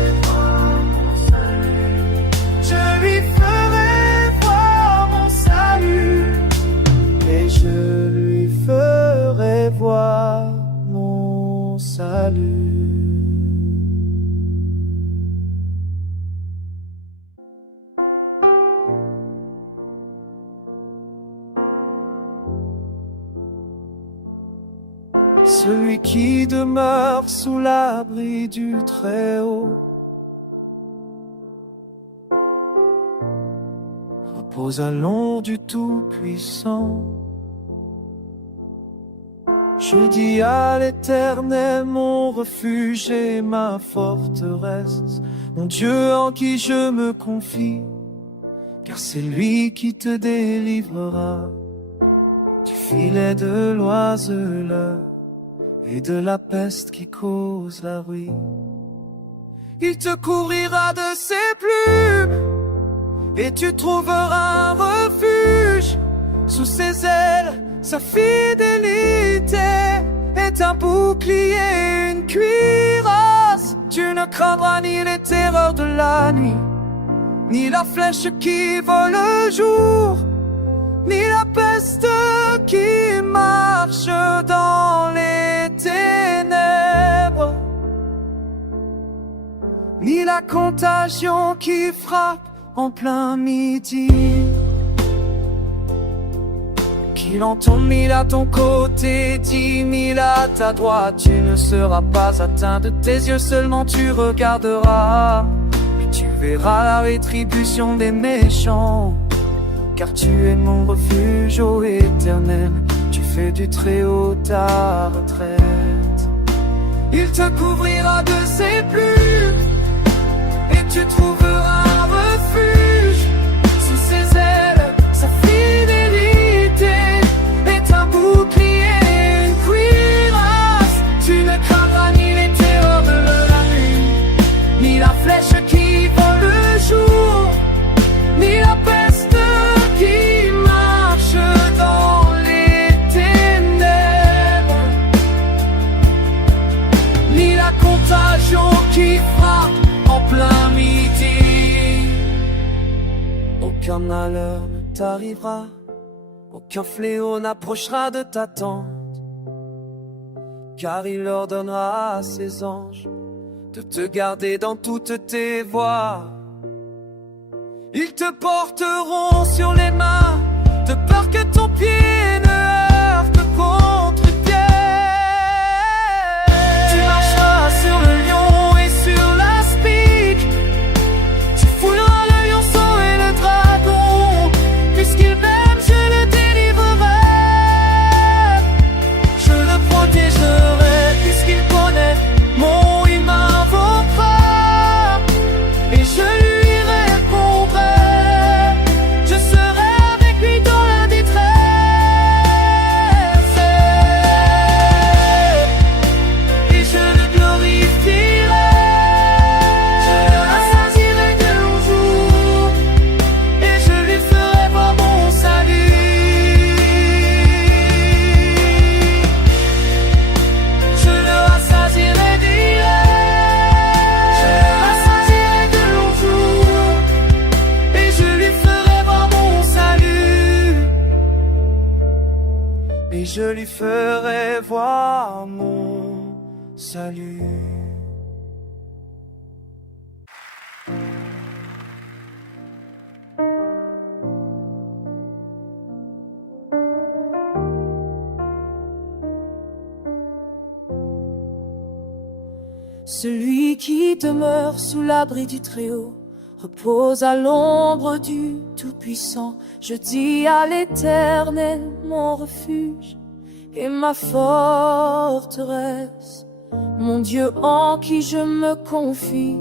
salut. Celui qui demeure sous l'abri du Très-Haut repose à l'ombre du Tout-Puissant. Je dis à l'Éternel, mon refuge et ma forteresse, mon Dieu en qui je me confie, car c'est lui qui te délivrera du filet de l'oiseleur et de la peste qui cause la ruine. Il te couvrira de ses plumes, et tu trouveras un refuge sous ses ailes. Sa fidélité est un bouclier, une cuirasse. Tu ne craindras ni les terreurs de la nuit, ni la flèche qui vole le jour, ni la peste qui marche dans les ténèbres, ni la contagion qui frappe en plein midi. Qu'il en tombe 1000 à ton côté, 10 000 à ta droite, tu ne seras pas atteint. De tes yeux seulement tu regarderas, et tu verras la rétribution des méchants. Car tu es mon refuge, ô Éternel, tu fais du Très-Haut ta retraite. Il te couvrira de ses plumes, et tu trouveras un refuge sous ses ailes. Sa fidélité est un bouclier, une cuirasse. Tu ne craindras ni les terreurs de la nuit, ni la flèche qui vole le jour, ni la peste qui marche dans les ténèbres, ni la contagion qui frappe en plein midi. Aucun malheur ne t'arrivera, aucun fléau n'approchera de ta tente, car il ordonnera à ses anges de te garder dans toutes tes voies. Ils te porteront sur les mains, de peur que ton pied ne heurte contre pierre. Tu marcheras sur le lion et sur l'aspic, tu fouleras le lionceau et le dragon. Puisqu'il m'aime, je le délivrerai, je le protégerai. Puisqu'il connaît mon il m'invoquera, et je lui répondrai. Je serai avec lui dans la détresse, et je le glorifierai. Je le rassasierai de longs jours, et je lui ferai voir mon salut. Je le rassasierai d'hier, je le rassasierai de longs jours, et je lui ferai voir mon salut. Et je lui ferai voir mon salut. Celui qui demeure sous l'abri du Très-Haut repose à l'ombre du Tout-Puissant. Je dis à l'Éternel, mon refuge et ma forteresse, mon Dieu en qui je me confie,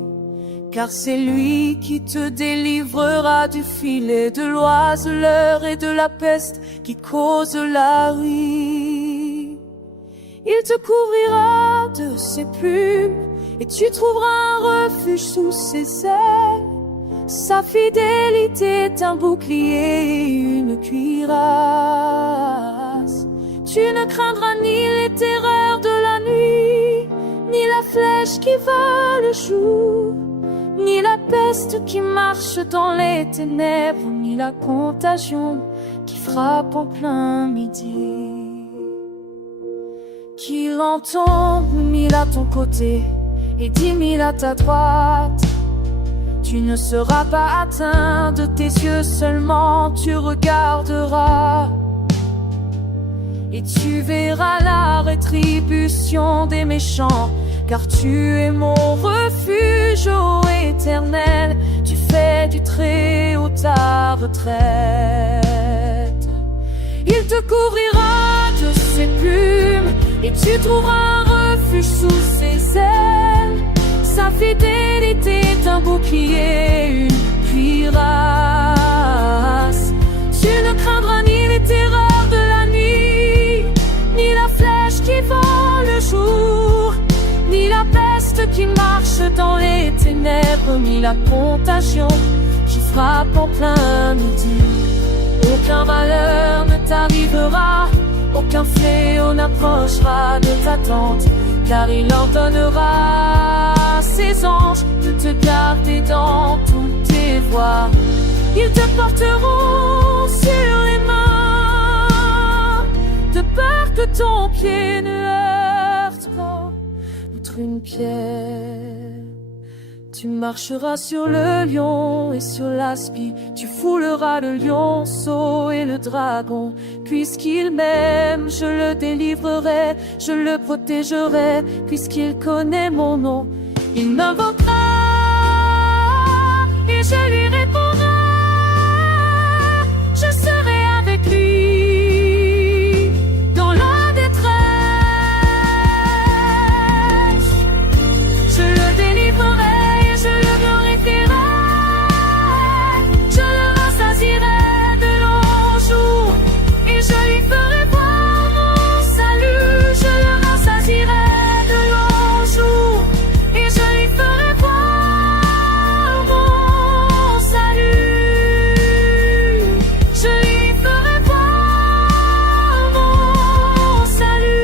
car c'est lui qui te délivrera du filet de l'oiseleur et de la peste qui cause la ruine. Il te couvrira de ses plumes, et tu trouveras un refuge sous ses ailes. Sa fidélité est un bouclier et une cuirasse. Tu ne craindras ni les terreurs de la nuit, ni la flèche qui vole le jour, ni la peste qui marche dans les ténèbres, ni la contagion qui frappe en plein midi. Qu'il ils entendent 1000 à ton côté et 10 000 à ta droite. Tu ne seras pas atteint, de tes yeux seulement tu regarderas. Et tu verras la rétribution des méchants, car tu es mon refuge, ô Éternel. Tu fais du Très-Haut ta retraite. Il te couvrira de ses plumes, et tu trouveras un refuge sous ses ailes. Sa fidélité est un bouclier, une cuirasse. Tu ne craindras ni les terreurs de la nuit, ni la flèche qui vole le jour, ni la peste qui marche dans les ténèbres, ni la contagion qui frappe en plein midi. Aucun malheur ne t'arrivera, aucun fléau n'approchera de ta tente, car il ordonnera à ses anges de te garder dans toutes tes voies. Ils te porteront sur les mains, de peur que ton pied ne heurte pas contre une pierre. Tu marcheras sur le lion et sur l'aspi, tu fouleras le lionceau et le dragon. Puisqu'il m'aime, je le délivrerai, je le protégerai, puisqu'il connaît mon nom. Il m'invoquera et je lui répondrai. Je serai avec lui dans la détresse. Je le délivrerai, je le glorifierai. Je le rassasierai de longs jours et je lui ferai voir mon salut. Je le rassasierai de longs jours et je lui ferai voir mon salut. Je lui ferai voir mon salut.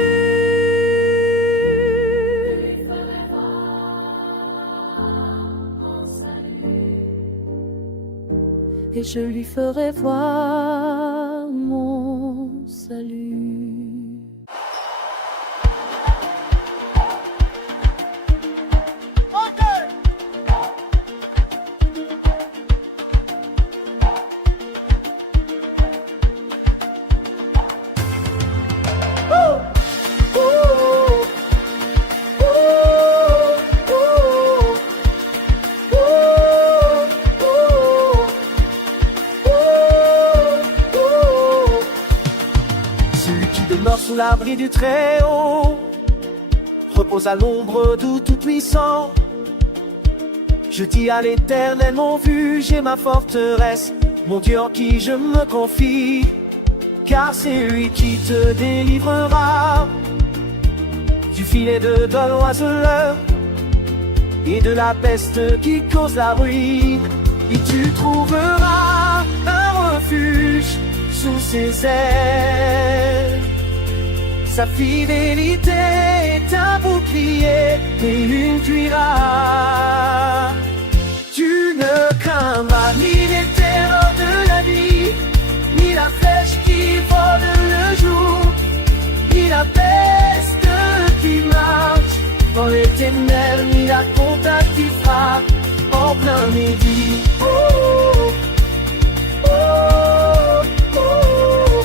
Et je lui ferai voir mon salut. Celui qui demeure sous l'abri du Très-Haut repose à l'ombre du Tout-Puissant. Je dis à l'Éternel mon refuge et ma forteresse, mon Dieu en qui je me confie. Car c'est lui qui te délivrera du filet de l'oiseleur et de la peste qui cause la ruine. Et tu trouveras un refuge sous ses ailes. Sa fidélité est un bouclier et une cuirasse. Tu ne craindras ni les terreurs de la nuit, ni la flèche qui vole le jour, ni la peste qui marche dans les ténèbres, ni la contact qui frappe en plein midi. Oh, oh, oh, oh.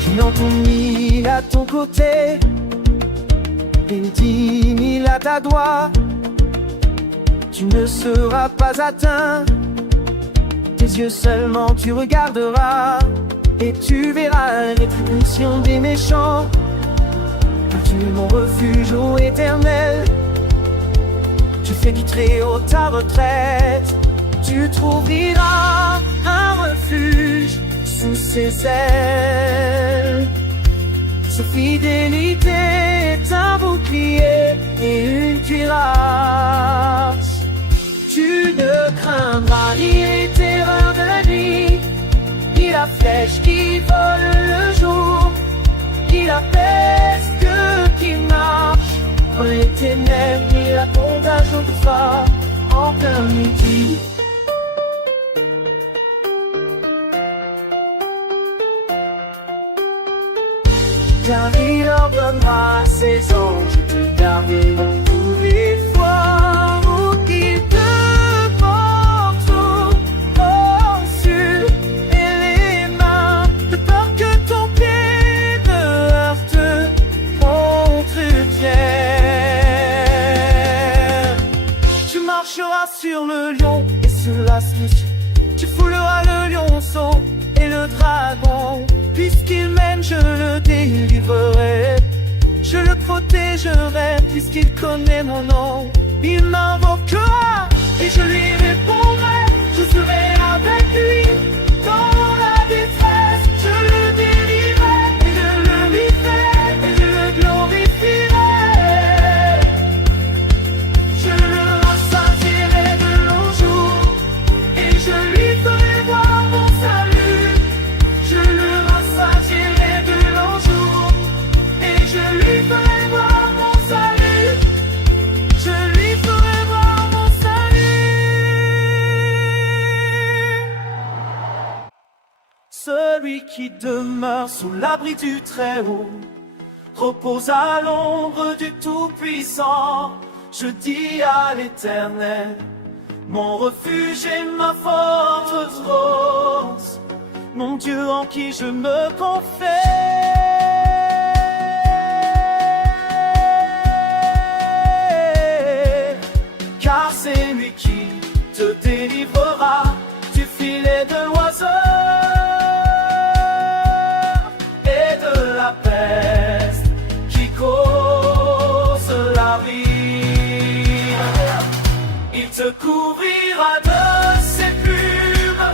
Qui n'entend 1000 à ton côté et 10 000 à ta droite. Tu ne seras pas atteint, tes yeux seulement tu regarderas, et tu verras la rétribution des méchants. Tu es mon refuge, ô Éternel. Tu fais du Très-Haut ta retraite. Tu trouveras un refuge sous ses ailes. Sa fidélité est un bouclier et une cuirasse. Tu ne craindras ni les terreurs de la nuit, ni la flèche qui vole le jour, ni la peste qui marche dans les ténèbres, ni la contagion qui frappe en plein midi. Car il ordonnera ses anges te garder tous les fois où ils te portent aux yeux et les mains, de peur que ton pied ne heurte contre terre. Tu marcheras sur le lion et sur la snitch, tu fouleras le lionceau et le dragon. Puisqu'il mène, je le délivrerai, je le protégerai. Puisqu'il connaît mon nom, il m'invoquera et je lui répondrai. Je serai avec lui dans la détresse, je le délivrerai et je le lui ferai et je le glorifierai. Je le rassasierai de longs jours et je lui ferai voir mon salut. Je le rassasierai de longs jours et je lui ferai voir mon salut. Je lui ferai voir mon salut. Celui qui demeure sous l'abri du Très-Haut repose à l'ombre du Tout-Puissant. Je dis à l'Éternel, mon refuge et ma forteresse, mon Dieu en qui je me confie. Car c'est lui qui te délivrera du filet de l'oiseau et de la peste qui cause la vie. Il te couvrira de ses plumes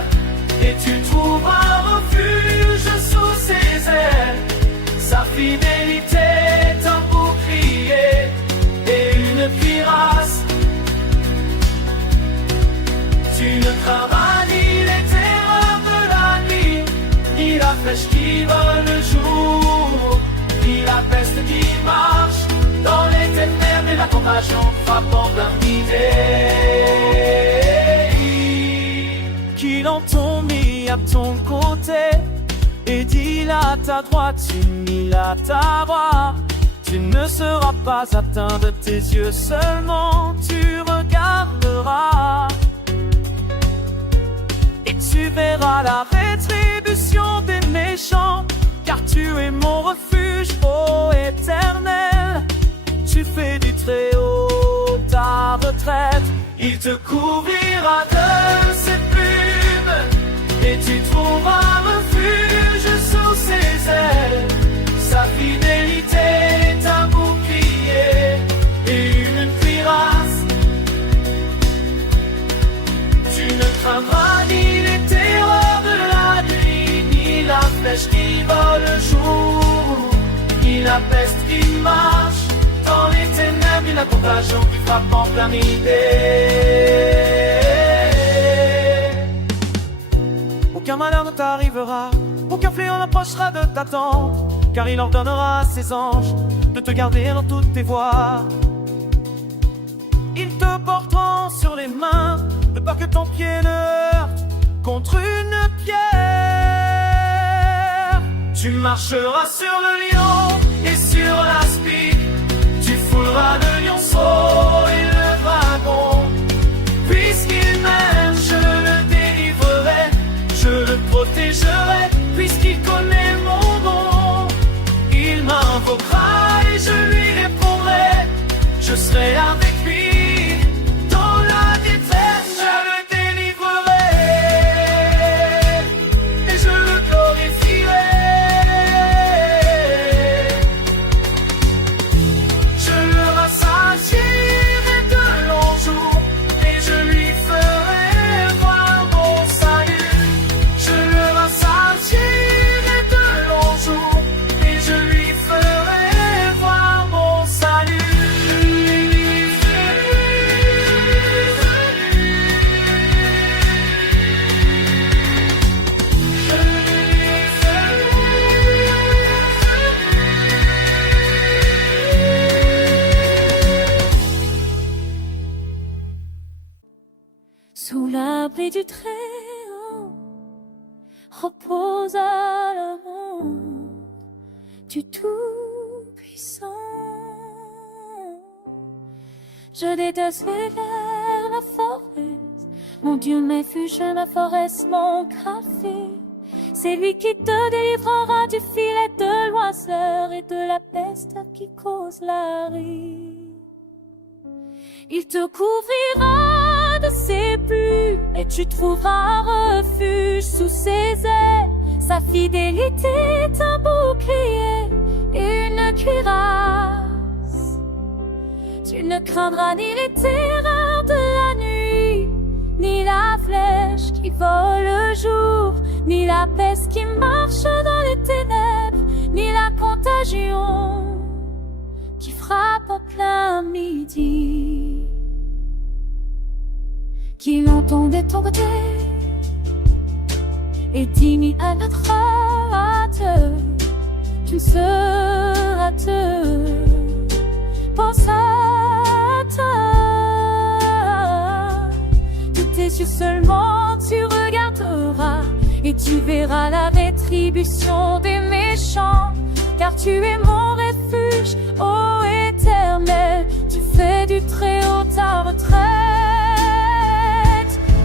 et tu trouveras refuge sous ses ailes. Sa fidélité est un bouclier et une cuirasse. Tu ne craindras ni les terreurs de la nuit, ni la flèche qui vole le jour, ni la peste qui marche dans les ténèbres, et la contagion frappant plein d'idées. Qu'il en t'ont mis à ton côté et dit à ta droite, mille à ta droite, tu ne seras pas atteint. De tes yeux seulement tu regarderas et tu verras la rétribution des méchants. Car tu es mon refuge, ô Éternel, tu fais du Très-Haut ta retraite. Il te couvrira de ses plumes et tu trouveras refuge sous ses ailes. Sa fidélité est un bouclier et une cuirasse. Tu ne craindras ni les terreurs de la nuit, ni la flèche qui vole le jour, ni la peste qui marche dans les ténèbres, ni la contagion qui frappe en plein midi. Aucun malheur ne t'arrivera, aucun fléau n'approchera de ta tente, car il ordonnera à ses anges de te garder dans toutes tes voies. Ils te porteront sur les mains, de peur que ton pied ne heurte contre une pierre. Tu marcheras sur le lion et sur l'aspi, tu fouleras le lionceau et le dragon. Puisqu'il m'aime, je le délivrerai, je le protégerai. Puisqu'il connaît mon nom, il m'invoquera et je lui répondrai. Je serai avec lui dans la détresse, je le délivrerai et je le glorifierai. Je le rassasierai de longs jours et je lui ferai voir mon salut. Je le rassasierai de longs jours et je lui ferai voir mon salut. Sous l'abri du Très-Haut repose l'amour du Tout-Puissant. Je déteste la forêt. Mon Dieu, mes fuges, la forêt, mon café. C'est lui qui te délivrera du filet de l'oiseur et de la peste qui cause la rue. Il te couvrira de ses plumes et tu trouveras refuge sous ses ailes. Sa fidélité est un bouclier et une cuirasse. Tu ne craindras ni les terreurs de la nuit, ni la flèche qui vole le jour, ni la peste qui marche dans les ténèbres, ni la contagion qui frappe en plein midi. Qu'il entende de ton côté et 10 000 à notre droite, tu ne seras te pense à toi. De tes yeux seulement tu regarderas et tu verras la rétribution des méchants, car tu es mon refuge, ô Éternel, tu fais du Très-Haut ta retraite.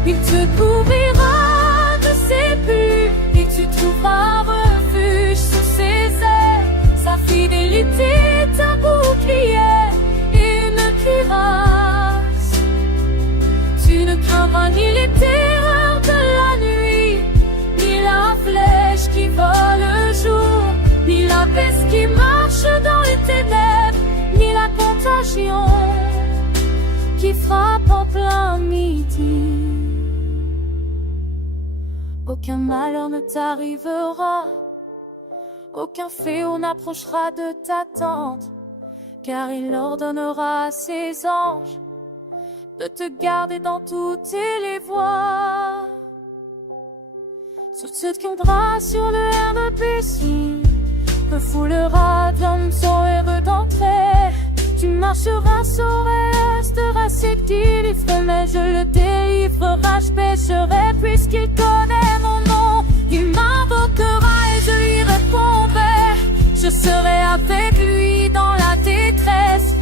Il te couvrira de ses plumes et tu trouveras refuge sous ses ailes. Sa fidélité est un bouclier et une cuirasse. Tu ne craindras ni les terreurs de la nuit, ni la flèche qui vole le jour, ni la peste qui marche dans les ténèbres, ni la contagion qui frappe en plein midi. Aucun malheur ne t'arrivera, aucun fléau n'approchera de ta tente, car il ordonnera à ses anges de te garder dans toutes les voies. Sur ceux qui ondra sur le air de piscine, te foulera d'hommes sans heureux d'entrée. Tu marcheras sur l'est, resteras délivre, mais je le délivrerai, je pécherai puisqu'il connaît mon nom. Il m'invoquera et je lui répondrai, je serai avec lui dans la détresse.